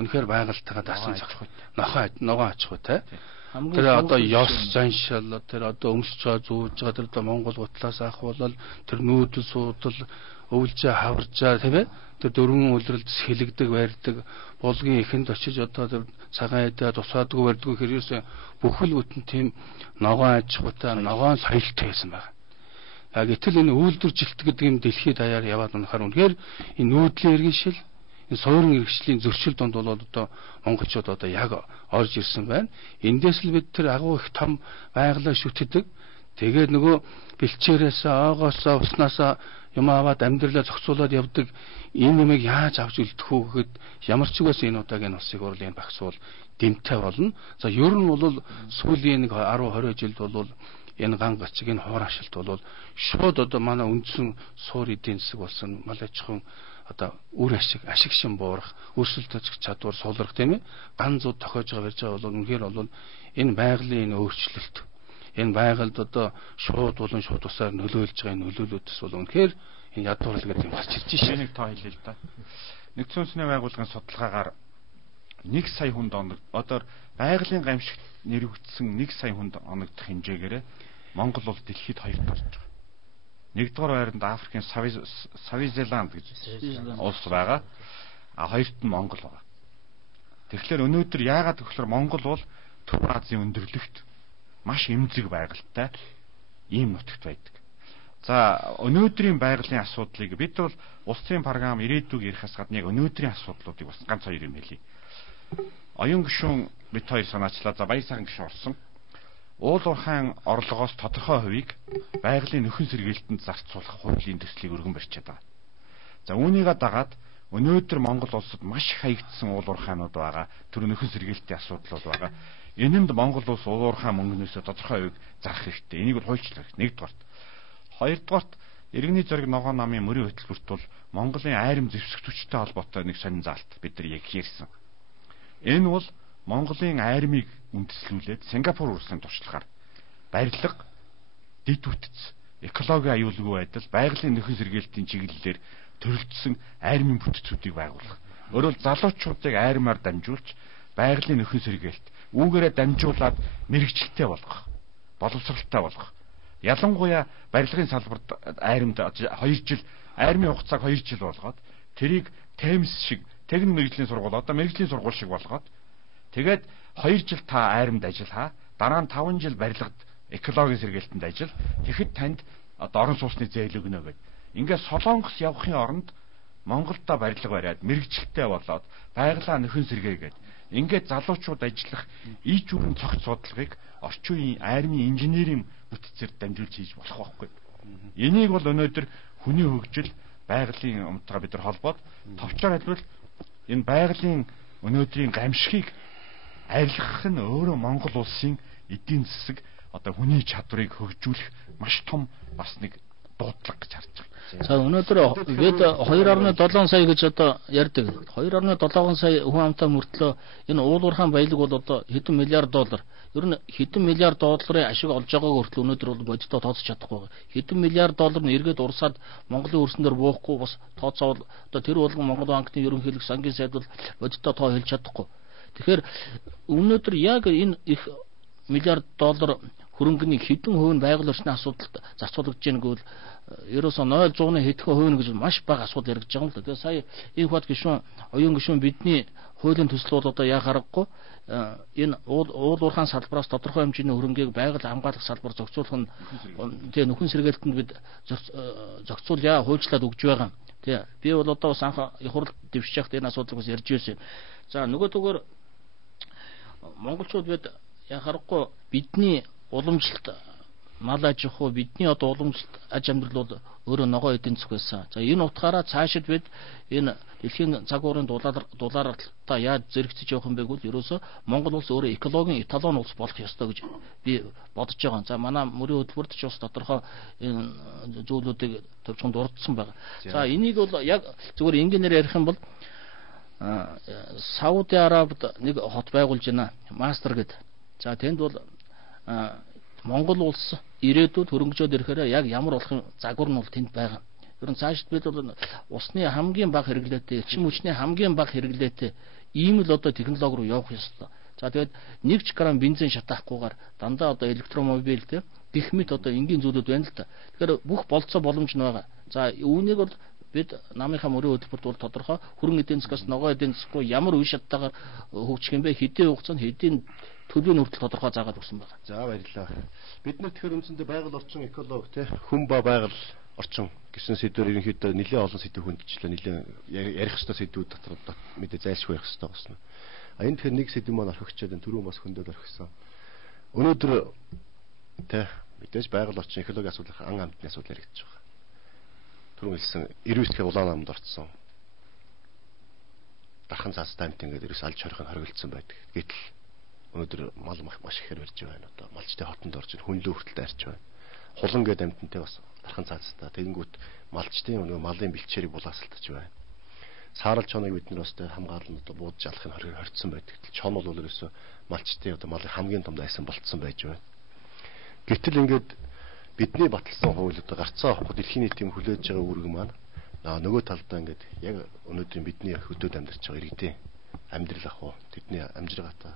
Үнэхээр байгальтайгаа дасан зохих ногоо аж ахуй те. Тэр одоо ёс заншил тэр одоо өмсөж байгаа зүүж байгаа тэр одоо Монгол гутлаас ахвал тэр нүүдэл суудал өвлжээ хаваржаа тийм ээ тэр дөрвөн үйлрэлд сэлэгдэг барьдаг булгийн ихэнд очиж одоо тэр цагаан эдээ тусаадгүй барьдгүй хэрэгээс бүхэл бүтэн тийм ногоо аж ахуйтай ногоон соёлтой байсан байна. Гэтэл энэ үйлдвэржилт гэдэг юм дэлхийд даяар яваад үнэхээр энэ нүүдлийн иргэншил энэ суурин иргэшлийн зөрчил донд бол одоо монголчууд одоо яг орж ирсэн байна. Эндээс л бид тэр агуу их том байгалаа шүтдэг. Тэгээд нөгөө бэлчээрээс оогоосоо уснасаа юм аваад амьдралаа зохицуулаад явдаг энэ юмыг яаж авч үлдэх үү гэхэд ямар ч үгээс энэ удаагийн улсын хурлын багц бол дэмтэй болно. За ер нь бол сүүлийн 10 20 жилд бол энэ ган гацыг энэ хоор ашилт бол шууд одоо манай үндсэн суур эдийн засаг болсон малайчхан одоо үр ашиг шин буурах, өрсөлдөж чадвар сулрах тийм ээ ган зууд тохиож байгаа барьж байгаа бол үнэхээр бол энэ байгалийн энэ өөрчлөлт энэ байгальд одоо шууд болон шууд усаар нөлөөлж байгаа энэ нөлөөлөлтс бол үнэхээр энэ ядуурл гэдэг юм гарч ирж шээ. Нэг тоо хэлээ л да. Нэгдсэн үндэсний байгууллагын судалгаагаар 1 сая хүнд оног одоо байгалийн гамшигт нэрвэгдсэн 1 сая хүнд оногдох хэмжээгээр Монгол бол дэлхийд 2-т орж байгаа. Нэгдүгээр байранд Африкийн Свазиленд гэж улс байгаа. Хоёрт нь Монгол байгаа. Тэгэхээр өнөөдөр яагаад гэвэл Монгол бол Төв Азийн өндөрлөгт маш эмзэг байгальтай ийм нутагт байдаг. За өнөөдрийн байгалийн асуудлыг бид бол улсын програм ирээдүйг ярихаас гадна яг өнөөдрийн асуудлуудыг бас ганц хоёр юм хэлье. Оюун гишүүн бид хоёр санаачлаа. За Баян сайхан гишүүн орсон. Уул уурхайн орлогоос тодорхой хувийг байгалийн нөхөн сэргээлтэнд зарцуулах хуулийн төслийг өргөн барьчаад байгаа. За үүнийгээ дагаад өнөөдөр Монгол улсад маш их хаягдсан уул уурхайнууд байгаа. Тэр нөхөн сэргээлтийн асуудлууд байгаа. Энэнд Монгол улс уул уурхай мөнгнөөс тодорхой хувийг зарах хэрэгтэй. Энийг бол хуульчлах хэрэгтэй. Нэгдүгээрт. Хоёрдугаарт иргэний зориг ногоон намын мөрийн хөтөлбөрт бол Монголын айрам зэвсэг хүчтэй холбоотой нэг сонин заалт бид нар яг ярьсан. Энэ бол Монголын айрмыг үндэслүүлээд Сингапур улсын туршлагаар барилга, дэд үтц, экологийн аюулгүй байдал, байгалийн нөхөн сэргээлтийн чиглэлээр төрөлжсөн айрмын бүтцүүдийг байгуулах. Өөрөөр залуучуудыг айрмаар дамжуулж байгалийн нөхөн сэргээлт үүгээрээ дамжуулаад мэрэгчлэлтэй болгох, боловсралтай болгох. Ялангуяа барилгын салбарт айрмд 2 жил айрмын хугацааг 2 жил болгоод тэрийг Темс шиг техник мэрэгжлийн сургууль одоо мэрэгжлийн сургууль шиг болгоод тэгээд 2 жил та айрамд ажиллаа. Дараа нь 5 жил барилгад экологийн сэргээлтэнд ажил. Тэгэхэд танд одоо орон сууцны зээл өгнө гэдэг. Ингээд Солонгос явахын оронд Монголда барилга бариад мэрэгчлэлтэй болоод байгалаа нөхөн сэргээгээд ингээд залуучууд ажиллах ий зүрэн цогц судалгааг орчин үеийн айрны инженерийн бүтцээр дамжуулж хийж болох байхгүй. Энийг бол өнөөдөр хүний хөгжил байгалийн умтгаа бид нар холбоод товчоор хэлбэл энэ байгалийн өнөөдрийн гамшигыг арилгах нь өөрөө Монгол улсын эдийн засаг одоо хүний чадварыг хөгжүүлэх маш том бас нэг дуудлага гэж харж байгаа. За өнөөдөр бид 2.7 сая гэж одоо ярьдаг. 2.7 сая хүн амтай мөртлөө энэ уулуурхаан баялаг бол одоо хэдэн миллиард доллар. Ер нь хэдэн миллиард долларын ашиг олж байгааг хүртэл өнөөдөр бол бодитоо тооцож чадахгүй. Хэдэн миллиард доллар нь эргээд урсаад Монголын өрсөн дээр буухгүй бас тооцоол одоо тэр болгон Монгол банкны ерөнхийлөгч сангийн сайд бол бодитоо тоо хэлж чадахгүй. Тэгэхээр өнөөдөр яг энэ их миллиард доллар хөрөнгөний хэдэн хувь нь байгаль орчны асуудалд зарцуулагдж байгааг бол ерөөсөө 0.100-ны хэдхэн хувь нь гэж маш бага асуудал яригдж байгаа юм л да. Тэгээ сая их бат гишүүн оюун гишүүн бидний хуулийн төсөл бол одоо яа харахгүй энэ уулуурхаан салбараас тодорхой хэмжээний хөрөнгийг байгаль хамгаалах салбар зохицуулах нь тэгээ нөхөн сэргээлтэнд бид зохицуулъя хуульчлаад өгж байгаа. Тэгээ би бол одоо бас анх их хурл дэвшиж явахдаа энэ асуудлыг бас ярьж байсан. За нөгөө төгөөр монголчууд бид яа харахгүй бидний уламжлалт мал аж ахуй бидний одоо уламжлалт аж амьдрал бол өөрөө ногоо эдийн засаг байсан. За энэ утгаараа цаашид бид энэ дэлхийн цаг уурын дулаалтаа яаж зэрэгцэж явах юм бэ гэвэл ерөөсөө Монгол улс өөрөө экологийн эталон улс болох ёстой гэж би бодож байгаа. За манай мөрийн хөтөлбөрт ч бас тодорхой энэ зүйлүүдийг төвчөнд дурдсан байгаа. За энийг бол яг зүгээр энгийнээр ярих юм бол Сауди Арабид нэг хот байгуулж байна. Мастер гэдэг. За тэнд бол Монгол улс ирээдүйд хөрөнгөжөөд ирэхээр яг ямар болох загвар нь бол тэнд байгаа. Ер нь цаашд бид бол усны хамгийн бага хэрэглээтэй, эрчим хүчний хамгийн бага хэрэглээтэй ийм л одоо технологи руу явах ёстой. За тэгээд 1 грамм бензин шатаахгүйгээр дандаа одоо электромобиль те гэх мэт одоо энгийн зүйлүүд байна л та. Тэгэхээр бүх болцоо боломж нь байгаа. За үүнийг бол бид намынхаа мөрийн хөтөлбөрт бол тодорхой хөрөнгө эдийн засгаас ногоо эдийн засаг руу ямар үе шаттайгаар хөгжих юм бэ? Хэдийн хугацаанд хэдийн төлөвийн хүртэл тодорхой заагаад өгсөн байна. За баярлалаа. Бид нар тэгэхээр үндсэндээ байгаль орчин экологи те хүн ба байгаль орчин гэсэн сэдвээр ерөнхийдөө нэлээд олон сэдв хүндчлээ. Нэлээд ярих ёстой сэдвүүд дотор мэдээ зайлшгүй ярих ёстой болсон. Энэ тэгэхээр нэг сэдв маань орхигчээд түрүүн бас хөндөд орхисон. Өнөөдөр те мэдээж байгаль орчин экологи асуудлын ан амтны асуудал яригдж байгаа. Түрүүн хэлсэн 99-ийн улаан намд орцсон. Дархан цаастай амт ингээд ерөөс алж хорих нь хоригдсан байдаг. Гэтэл өнөөдөр мал маш ихээр барьж байна. Одоо малчтай хотонд орж хүнлөө хүртэл арч байна. Хулан гэдэг амтнтай бас дархан цаастай. Тэгэнгүүт малчтын нөгөө малын бэлчээрийг булаасалтаж байна. Саарал чоныг бид нар бас хамгаална одоо буудаж алахын хоригдсон байдаг. Чон бол ерөөсөө малчтын одоо малын хамгийн том дайсан болцсон байж байна. Гэтэл ингээд бидний баталсан хууль одоо гарцаа авахгүй дэлхийн нийтийн хүлээж байгаа үүрэг маань нөгөө талдаа ингээд яг өнөөдрийн бидний хөдөөд амьдарч байгаа иргэдийн амьдрал ах уу тэдний амжиргаатай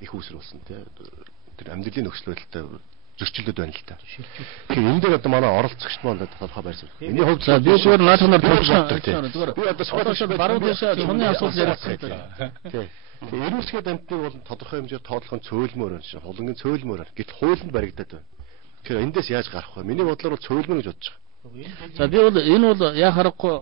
их үүсрүүлсэн тэр амьдралын нөхцөл байдалтай зөрчилдөд байна л та. Тэгэхээр энэ дээр одоо манай оролцогчд маань тодорхой байр суурь. Миний хувьд за би зүгээр наадмаар төвчсөн. Би одоо суулгаж баруун дэшээ цоны асуудал яриад байна. Тийм. Эрүүсгээд амтныг бол тодорхой хэмжээр тоотлох нь цөөлмөр байна шин. Хулангийн цөөлмөр. Гэтэл хуулинд баригдаад байна. Тэгэхээр эндээс яаж гарах вэ? Миний бодлоор бол цөөлмөр гэж бодож байгаа. За би бол энэ бол яа харахгүй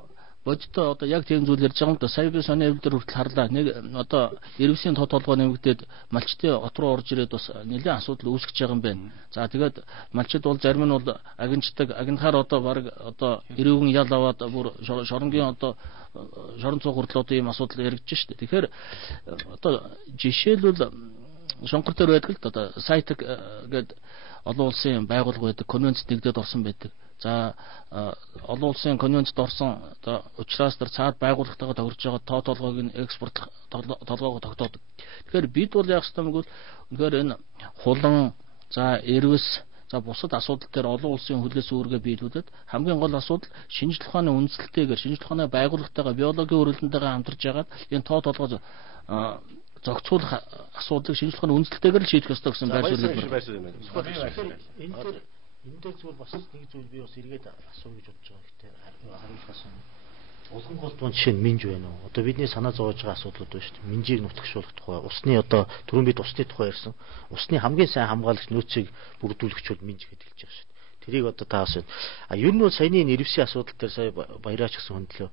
бодитоо одоо яг тийм зүйл ярьж байгаа юм да. Сая би сони эвдэр хүртэл харлаа. Нэг одоо эрвсийн тоо толгой нэмэгдээд малчтын хот руу орж ирээд бас нэлээд асуудал үүсгэж байгаа юм байна. За тэгээд малчид бол зарим нь бол агинчдаг, агинахаар одоо баг одоо эрүүгэн ял аваад бүр шоронгийн одоо шорон цуг хүртэл одоо ийм асуудал яригдж штэ. Тэгэхээр одоо жишээлбэл шонхор төр байдаг л одоо сайт гэдэг олон улсын байгууллага байдаг, конвенцэд нэгдээд орсон байдаг. За олон улсын конвенцэд орсон одоо учраас тэр цаад байгууллагатайгаа тохирж байгаа тоо толгойг нь экспортлох толгойгоо тогтоодог. Тэгэхээр бид бол яах ёстой юм бол үнэхээр энэ хулан за эрвэс за бусад асуудал дээр олон улсын хөлөөс үүргээ биелүүлээд хамгийн гол асуудал шинжлэх ухааны үндэслэлтэйгээр шинжлэх ухааны байгууллагатайгаа биологийн өрөлдөндөө хамтарч яагаад энэ тоо толгой зохицуулах асуудлыг шинжлэх ухааны үндэслэлтэйгээр л шийдэх ёстой гэсэн байр суурь энэ дээр зүйл бас нэг зүйл би бас эргээд асуу гэж бодож байгаа гэхдээ хариулах асуу. Улам голдвон жишээ нь минж байна уу? Одоо бидний санаа зовоож байгаа асуудлууд байна шүү дээ. Минжийг нутагшуулах тухай, усны одоо түрүүн бид усны тухай ярьсан. Усны хамгийн сайн хамгаалагч нөөцийг бүрдүүлэгч бол минж гэж хэлж байгаа шүү дээ. Тэрийг одоо та бас ер нь бол саяны нэрвсийн асуудал дээр сая баяраач гэсэн хөндлөө.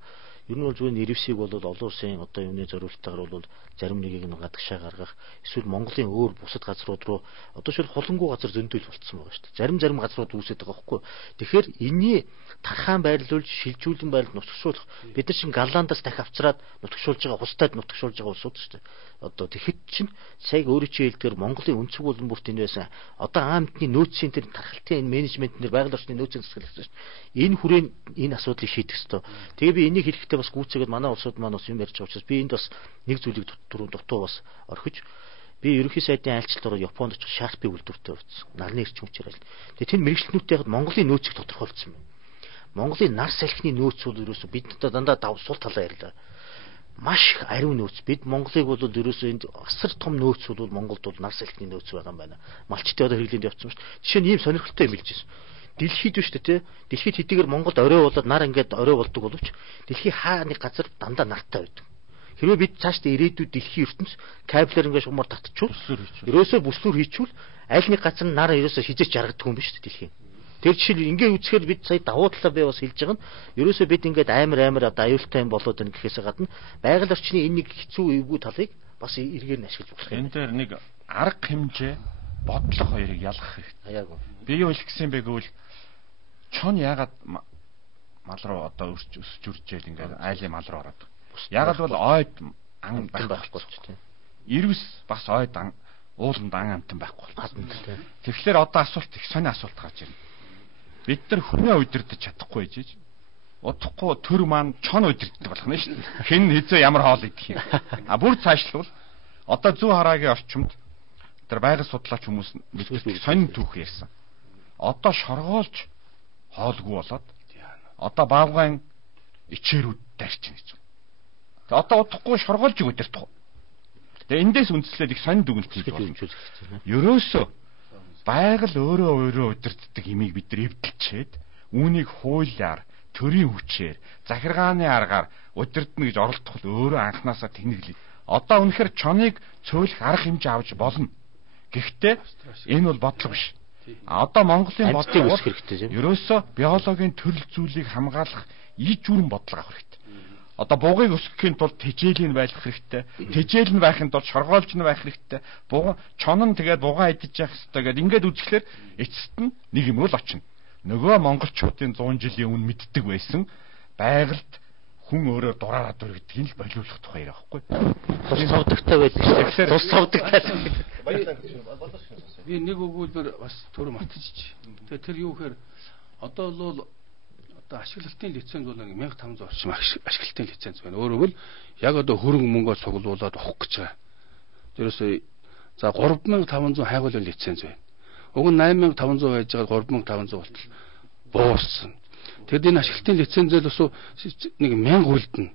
Ер нь бол зөвхөн нэрвсийг бол олон улсын одоо юуны зориулалтаар бол зарим нэгийг нь гадагшаа гаргах, эсвэл Монголын өөр бусад газрууд руу одоо шил холонгоо газар зөндөөл болцсон байгаа шүү дээ. Зарим газрууд үүсэж байгаа байхгүй. Тэгэхээр энэний тархаан байрлуулж, шилжүүлэн байрлал нутагшуулах бид нар чинь Голландаас дахь авчраад нутагшуулж байгаа, хустайд нутагшуулж байгаа улсууд шүү дээ. Одоо тэгэхэд чинь саяг өөрөө чи хэлдгээр Монголын өнцөг болон бүрт энэ байсан. Одоо аамтны нөөцийн тэр тархалтын энэ менежмент нэр байгаль орчны нөөцийн засаг гэсэн шүү дээ. Энэ хүрээнд энэ асуудлыг шийдэх ёстой. Тэгээ би энийг хэлэхдээ бас гүйцээгээд манай улсууд маань бас юм ярьж байгаа учраас би энд бас нэг зүйлийг дутуу бас орхиж би ерөнхий сайдын айлчлалаар Японд очих шаарпи үйлдвэртэй болсон. Нарны эрчим хүчээр айл. Тэгээ тэр мэрэгчлэнүүдтэй хад Монголын нөөцийг тодорхойлцсон байна. Монголын нар салхины нөөц бол ерөөсөө бидэнтэй дандаа сул талаа ярьлаа. Маш их ариун нөөц. Бид Монголыг бол ерөөсөө энд асар том нөөц бол Монголд бол нар салхины нөөц байгаа юм байна. Малчтын одоо хэрэглээнд явцсан шүү дээ. Жишээ нь ийм сонирхолтой юм хэлжсэн. Дэлхийд биш үү те? Дэлхийд хэдийгээр Монголд орой болоод нар ингээд орой болдог боловч дэлхийн хааны газар дандаа нартай байдаг. Хэрвээ бид цаашдаа ирээдүйд дэлхийн ертөнц кабелээр ингээд шугамар татчихвол ерөөсөө бүслүүр хийчихвэл аль нэг газар нар ерөөсөө хизээч жаргадаг юм биш үү дэлхийн. Тэр жишээл ингээд үзэхээр бид сая давуу талаа би бас хэлж байгаа нь ерөөсөө бид ингээд амар одоо аюултай юм болоод байна гэхээс гадна байгаль орчны энэ нэг хэцүү эвгүй талыг бас эргээр нь ашиглаж болох юм. Энэ дээр нэг арга хэмжээ бодлого хоёрыг ялгах хэрэгтэй. Аяагүй. Би юу хэлэх гэсэн бэ гэвэл чон яагаад мал руу одоо өсөж үржээл ингээд айлын мал руу ороод. Яагаад бол ойд ан байхгүй ч тийм. Ирвс бас ойд ан ууланд ан амтан байхгүй болно. Тэгэхээр одоо асуулт их сони асуулт гарч ирнэ. Бид нар хүнээ удирдах чадахгүй жиж. Удахгүй төр маань чон удирддаг болох нь шүү дээ. Хэн хэзээ ямар хоол идэх юм. А бүр цаашлбал одоо зүү хараагийн орчимд тэр байгаль судлаач хүмүүс сонин түүх ярьсан. Одоо шоргоолж хоолгүй болоод одоо баавгайн ичээрүүд дарчин гэж. Тэгээ одоо удахгүй шоргоолж удирдах. Тэгээ эндээс үндэслээд их сонин дүгнэлт хийж байна. Ерөөсөө байгаль өөрөө удирддаг имийг бид нар эвдэлчээд үүнийг хуулиар, төрийн хүчээр, захиргааны аргаар удирдна гэж оролдох өөрөө анханасаа тэнэглэв. Одоо үнэхээр чоныг цөөлөх арга хэмжээ авч болно. Гэхдээ энэ бол бодлого биш. Одоо Монголын бодлого ерөөсөө биологийн төрөл зүйлийг хамгаалах иж бүрэн бодлого авах хэрэгтэй. Одоо бугыг өсгөхийн тулд тэжээлийн байлгах хэрэгтэй. Тэжээл нь байхын тулд шоргоолж нь байх хэрэгтэй. Чон нь тэгээд бугаа идэж явах хэрэгтэй гэдэг ингээд үзэхлээр эцэст нь нэг юм л очино. Нөгөө монголчуудын 100 жилийн өмнө мэддэг байсан байгальд хүн өөрөө дураараад өргөдгийг л болиулах тухай ярихгүй. Тус савдагтай байдаг шүү. Тус савдагтай. Би нэг өгүүлбэр бас төр матчих. Тэгээ тэр юу гэхээр одоо бол одоо ашиглалтын лиценз бол 1500 орчим ашиглалтын лиценз байна. Өөрөөр хэл яг одоо хөрөнгө мөнгөөр цуглуулад авах гэж байгаа. Тэрөөсөө за 3500 хайгуулын лиценз байна. Уг нь 8500 байж байгаа 3500 болтол буурсан. Тэгэд энэ ашиглалтын лицензэл бас нэг 1000 үлдэнэ.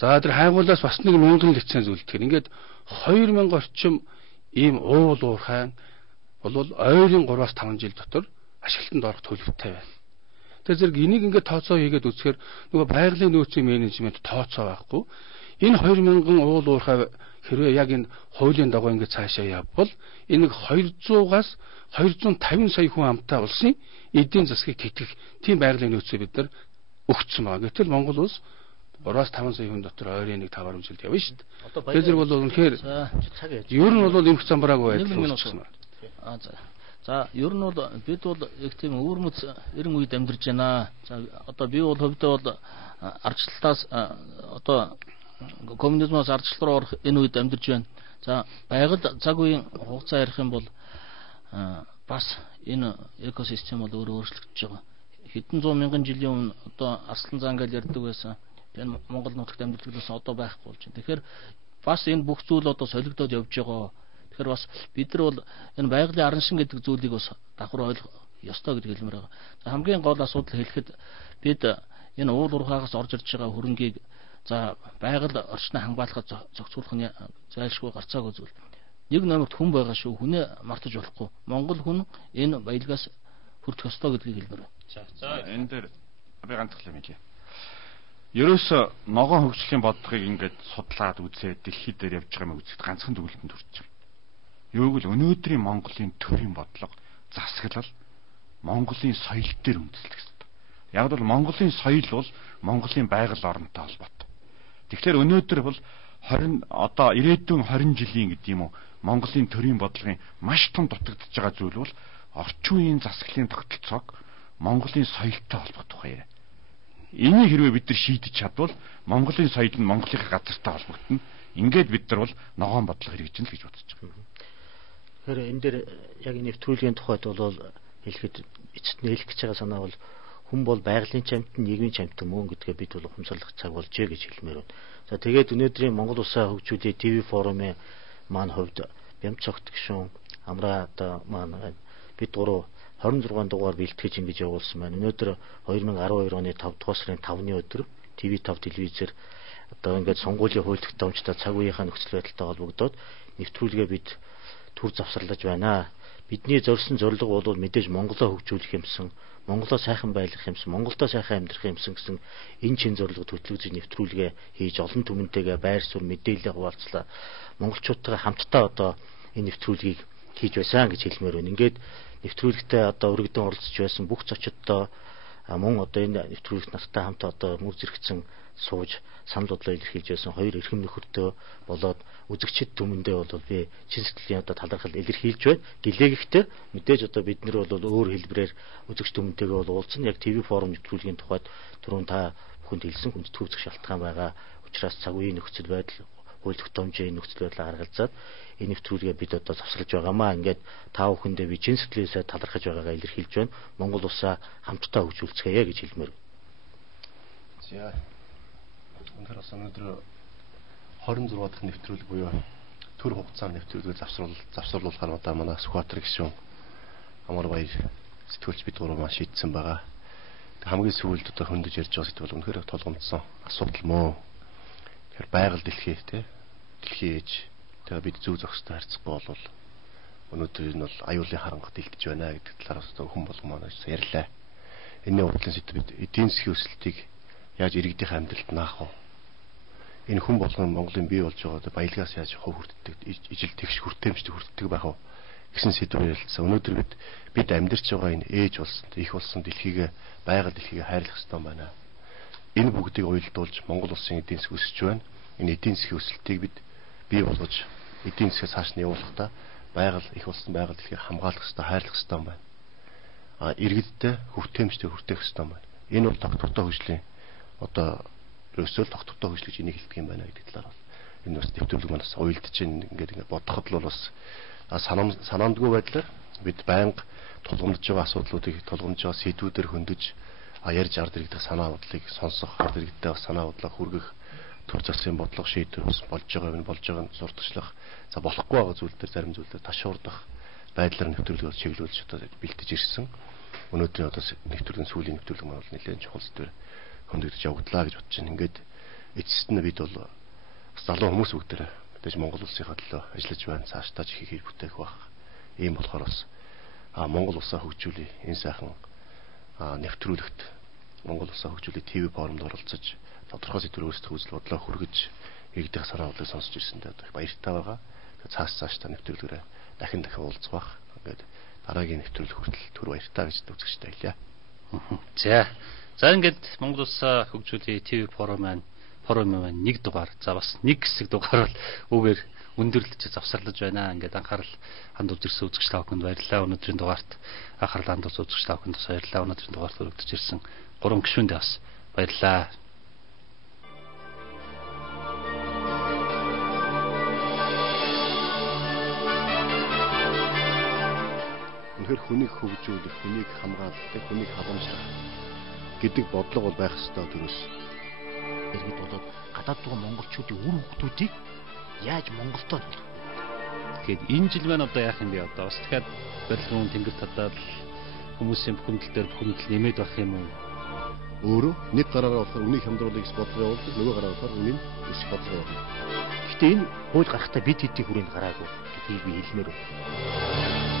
За тэр хайгуулаас бас нэг 1000 лиценз үлдэхээр ингээд 2000 орчим ийм уул уурхайн бол ойрын 3-5 жил дотор ашиглалтанд орох төлөвтэй байна. Тэр зэрэг энийг ингээд тооцоо хийгээд үзэхээр нөгөө байгалийн нөөцийн менежмент тооцоо байхгүй. Энэ 2000 уул уурхай хэрвээ яг энэ хуулийн дагуу ингээд цаашаа явбал энэ 200-аас 250 сая хүн амтай улсын эдийн засгийг тэтгэх тийм байгалийн нөөцөө бид нар өгсөн байгаа. Гэтэл Монгол улс 3-5 сая хүн дотор ойрын 1-5 жилд явна шүү дээ. Тэр зэрэг бол үнэхээр ер нь бол эмх замбраагүй байдал. За ер нь бол бид бол яг тийм өвөрмөц 90 үед амьдарч байна. За одоо би бол хөвдөө бол ардчлалтаас одоо коммунизмоос ардчлал руу орох энэ үед амьдарч байна. За байгаль цаг үеийн хугацаа ярих юм бол бас энэ экосистем бол өөрөө өөрчлөгдөж байгаа. Хэдэн зуун мянган жилийн өмнө одоо арслан зан гэж ярьдаг байсан. Энэ Монгол нутагт амьдарч одоо байхгүй болж байна. Тэгэхээр бас энэ бүх зүйл одоо солигдоод явж байгаа. Тэгэхээр бас бид нар бол энэ байгалийн араншин гэдэг зүйлийг бас давхар ойлгох ёстой гэдэг хэлмээр байгаа. За хамгийн гол асуудал хэлэхэд бид энэ уул уурхаагаас орж ирж байгаа хөрөнгийг за байгаль орчныг хамгаалахад зохицуулах нь зайлшгүй гарцаагүй зүйл. Нэг номерт хүн байгаа шүү. Хүнээ мартаж болохгүй. Монгол хүн энэ баялгаас хүртэх ёстой гэдгийг хэлмээр байна. За энэ дээр би ганц юм хэлье. ерөөсө ногоон хөгжлийн бодлогыг ингээд судлаад үзээд дэлхий дээр явж байгаа юм үзэхэд ганцхан дүгнэлтэнд хүрч байгаа. Юу гэвэл өнөөдрийн Монголын төрийн бодлого засаглал Монголын соёл дээр үндэслэх ёстой. Яг бол Монголын соёл бол Монголын байгаль орнтой холбоотой. Тэгэхээр өнөөдөр бол ирээдүйн 20 жилийн гэдэг юм уу Монголын төрийн бодлогын маш том дутагдж байгаа зүйл бол орчин үеийн засаглалын тогтолцоог Монголын соёлтой холбох тухай. Энийг хэрвээ бид нар шийдэж чадвал Монголын соёл нь Монголын газартай холбогдно. Ингээд бид нар бол ногоон бодлого хэрэгжинэ гэж бодож байгаа. Тэгэхээр энэ дээр яг нэвтрүүлгийн тухайд бол хэлэхэд эцэст нээлэх гэж байгаа санаа бол хүн бол байгалийн чамт, нийгмийн чамт мөн гэдгээ бид бол ухамсарлах цаг болжээ гэж хэлмээр байна. За тэгээд өнөөдрийн Монгол Улсаа хөгжүүлэх ТV форумын маань хувьд Бямц цогт гишүүн Амраа одоо маань бид 26 дугаар бэлтгэж ингэж явуулсан байна. Өнөөдөр 2012 оны 5 дугаар сарын 5-ны өдөр TV5 телевизээр одоо ингээд сонгуулийн хууль тогтоомжтой цаг үеийнхаа нөхцөл байдалтай холбогдоод нэвтрүүлгээ бид төр завсарлаж байна. Бидний зорьсон зорилго бол мэдээж Монголоо хөгжүүлэх юмсан, Монголоо сайхан байлгах юмсан, Монголдоо сайхан амьдрах юмсан гэсэн энэ чин зорилгод хөтлөгдөж нэвтрүүлгээ хийж олон түмэнтэйгээ байр суурь мэдээлэл хуваалцлаа. Монголчуудтайгаа хамтдаа одоо энэ нэвтрүүлгийг хийж байсан гэж хэлмээр байна. Ингээд нэвтрүүлэгтээ одоо өргөдөн оролцож байсан бүх зочдтой мөн одоо энэ нэвтрүүлэгт нартай хамт одоо мөр зэрэгцэн сууж санал бодлоо илэрхийлж байсан хоёр эрхэм нөхөртөө болоод үзэгчд түмэндээ бол би чин сэтгэлийн одоо талархал илэрхийлж байна. Гэлээггэхдээ мэдээж одоо бид нар бол өөр хэлбэрээр үзэгч түмэнтэйгээ бол уулзсан. Яг ТV форум нэвтрүүлгийн тухайд түрүүн та бүхэнд хэлсэн хүндэтгэх үзэх шалтгаан байгаа. Учираас цаг үеийн нөхцөл байдал, хууль тогтоомжийн нөхцөл байдлаа гаргалзаад энэ нэвтрүүлгээ бид одоо завсарлаж байгаамаа. Ингээд та бүхэндээ би чин сэтгэлээсээ талархаж байгаагаа илэрхийлж байна. Монгол Улсаа хамтдаа хөгжүүлцгээе гэж хэлмээр. За. Өнөөдөр өнөөдөр 26 дахь нэвтрүүлэг буюу төр хугацаанд нэвтрүүлгээ завсруулахаар одоо манай Сүхбаатар гишүүн Амар баяр сэтгүүлч бид гурав маш шийдсэн байгаа. Хамгийн сүүлд одоо хөндөж ярьж байгаа сэдв бол үнэхээр толгомдсон асуудал мөө. Тэгэхээр байгаль дэлхий дэлхий ээж тэгээ бид зүү зохистой харьцахгүй бол өнөөдөр энэ бол аюулын харангад илтэж байна гэдэг талаар хүн болгон маань ярьлаа. Энэний урдлын сэдв бид эдийн засгийн өсөлтийг яаж иргэдийн амьдралд наах вэ? Энэ хүн болгон Монголын бий болж байгаа баялгаас яаж хов хүртдэг, ижил тэгш хүртээмжтэй хүртдэг байх вэ гэсэн сэдвээр ярилцсан. Өнөөдөр бид амьдарч байгаа энэ ээж болсон, их болсон дэлхийг байгаль дэлхийг хайрлах ёстой байна. Энэ бүгдийг уялдуулж Монгол улсын эдийн засаг өсөж байна. Энэ эдийн засгийн өсөлтийг бид бий болгож эдийн засгаас цааш нь явуулахдаа байгаль их болсон байгаль дэлхийг хамгаалах ёстой, хайрлах ёстой байна. Иргэдтэй хүртээмжтэй хүртэх ёстой байна. Энэ бол тогтвортой хөгжлийн одоо ерөөсөө тогтвортой хөгжил гэж энийг хэлдэг юм байна гэдэг талаар бол энэ бас нэвтрүүлэг манаас уйлдэж ингээд бодоход л бас санаандгүй байдлаар бид байнга тулгамдж байгаа асуудлуудыг тулгамдж байгаа сэдвүүдээр хөндөж ярьж ард иргэдэх санаа бодлыг сонсох, ард иргэдтэй бас санаа бодлоо хүргэх төр засгийн бодлого шийдвэр бас болж байгааг нь сурталчлах, за болохгүй байгаа зүйл дээр зарим зүйл дээр ташуурдах байдлаар нэвтрүүлгээр чиглүүлж одоо бэлтэж ирсэн. Өнөөдрийн одоо нэвтрүүлгийн сүүлийн нэвтрүүлэг маань бол нэлээд чухал зүйл хөндөгдөж явагдлаа гэж бодож байна. Ингээд эцэст нь бид бол залуу хүмүүс бүгдээр мэдээж Монгол улсынхаа төлөө ажиллаж байна. Цаашдаа ч хийх бүтээх байх. Ийм болохоор бас Монгол улсаа хөгжүүлэх энэ сайхан нэвтрүүлэгт Монгол улсаа хөгжүүлэх ТV форумд оролцож тодорхой сэдвээр өөрсдөө үзэл бодлоо хүргэж иргэдийн санаа бодлыг сонсч ирсэндээ одоо их баяртай байгаа. Цаашдаа нэвтрүүлгээрээ дахин уулзах байх. Ингээд дараагийн нэвтрүүлэг хүртэл түр баяртай гэж үзэгчтэй хэлье. За ингээд Монгол Улсаа хөгжүүлэх ТV форум маань нэг дугаар, за бас нэг хэсэг дугаар бол үгээр өндөрлөж завсарлаж байна. Ингээд анхаарал хандуулж ирсэн үзэгч та бүхэнд баярлалаа. Өнөөдрийн дугаарт анхаарал хандуулж үзэгч та бүхэнд бас баярлалаа. Өнөөдрийн дугаарт өргөдөж ирсэн 3 гишүүндээ бас баярлалаа. Үнэхээр хүнийг хөгжүүлэх, хүнийг хамгаалах, хүнийг халамжлах гэдэг бодлого бол байх ёстой төрөөс. Иргэд болоод гадаад байгаа монголчуудын үр хөвгүүдийг яаж Монголдоо нөлөөлөх. Тэгэхээр энэ жил маань одоо яах юм бэ одоо? Бас дахиад барилгын тэнгэр татаад хүмүүсийн бүхэмдэл дээр бүхэмдэл нэмээд байх юм уу? Өөрөө нэг гараараа болохоор үнийг хямдруулах бодлого явуулдаг, нөгөө гараараа болохоор үнийг өсөх бодлого явуулдаг. Гэхдээ энэ хууль гарахтаа бид хэдийн хүрээнд гараагүй гэдгийг би хэлмээр байна.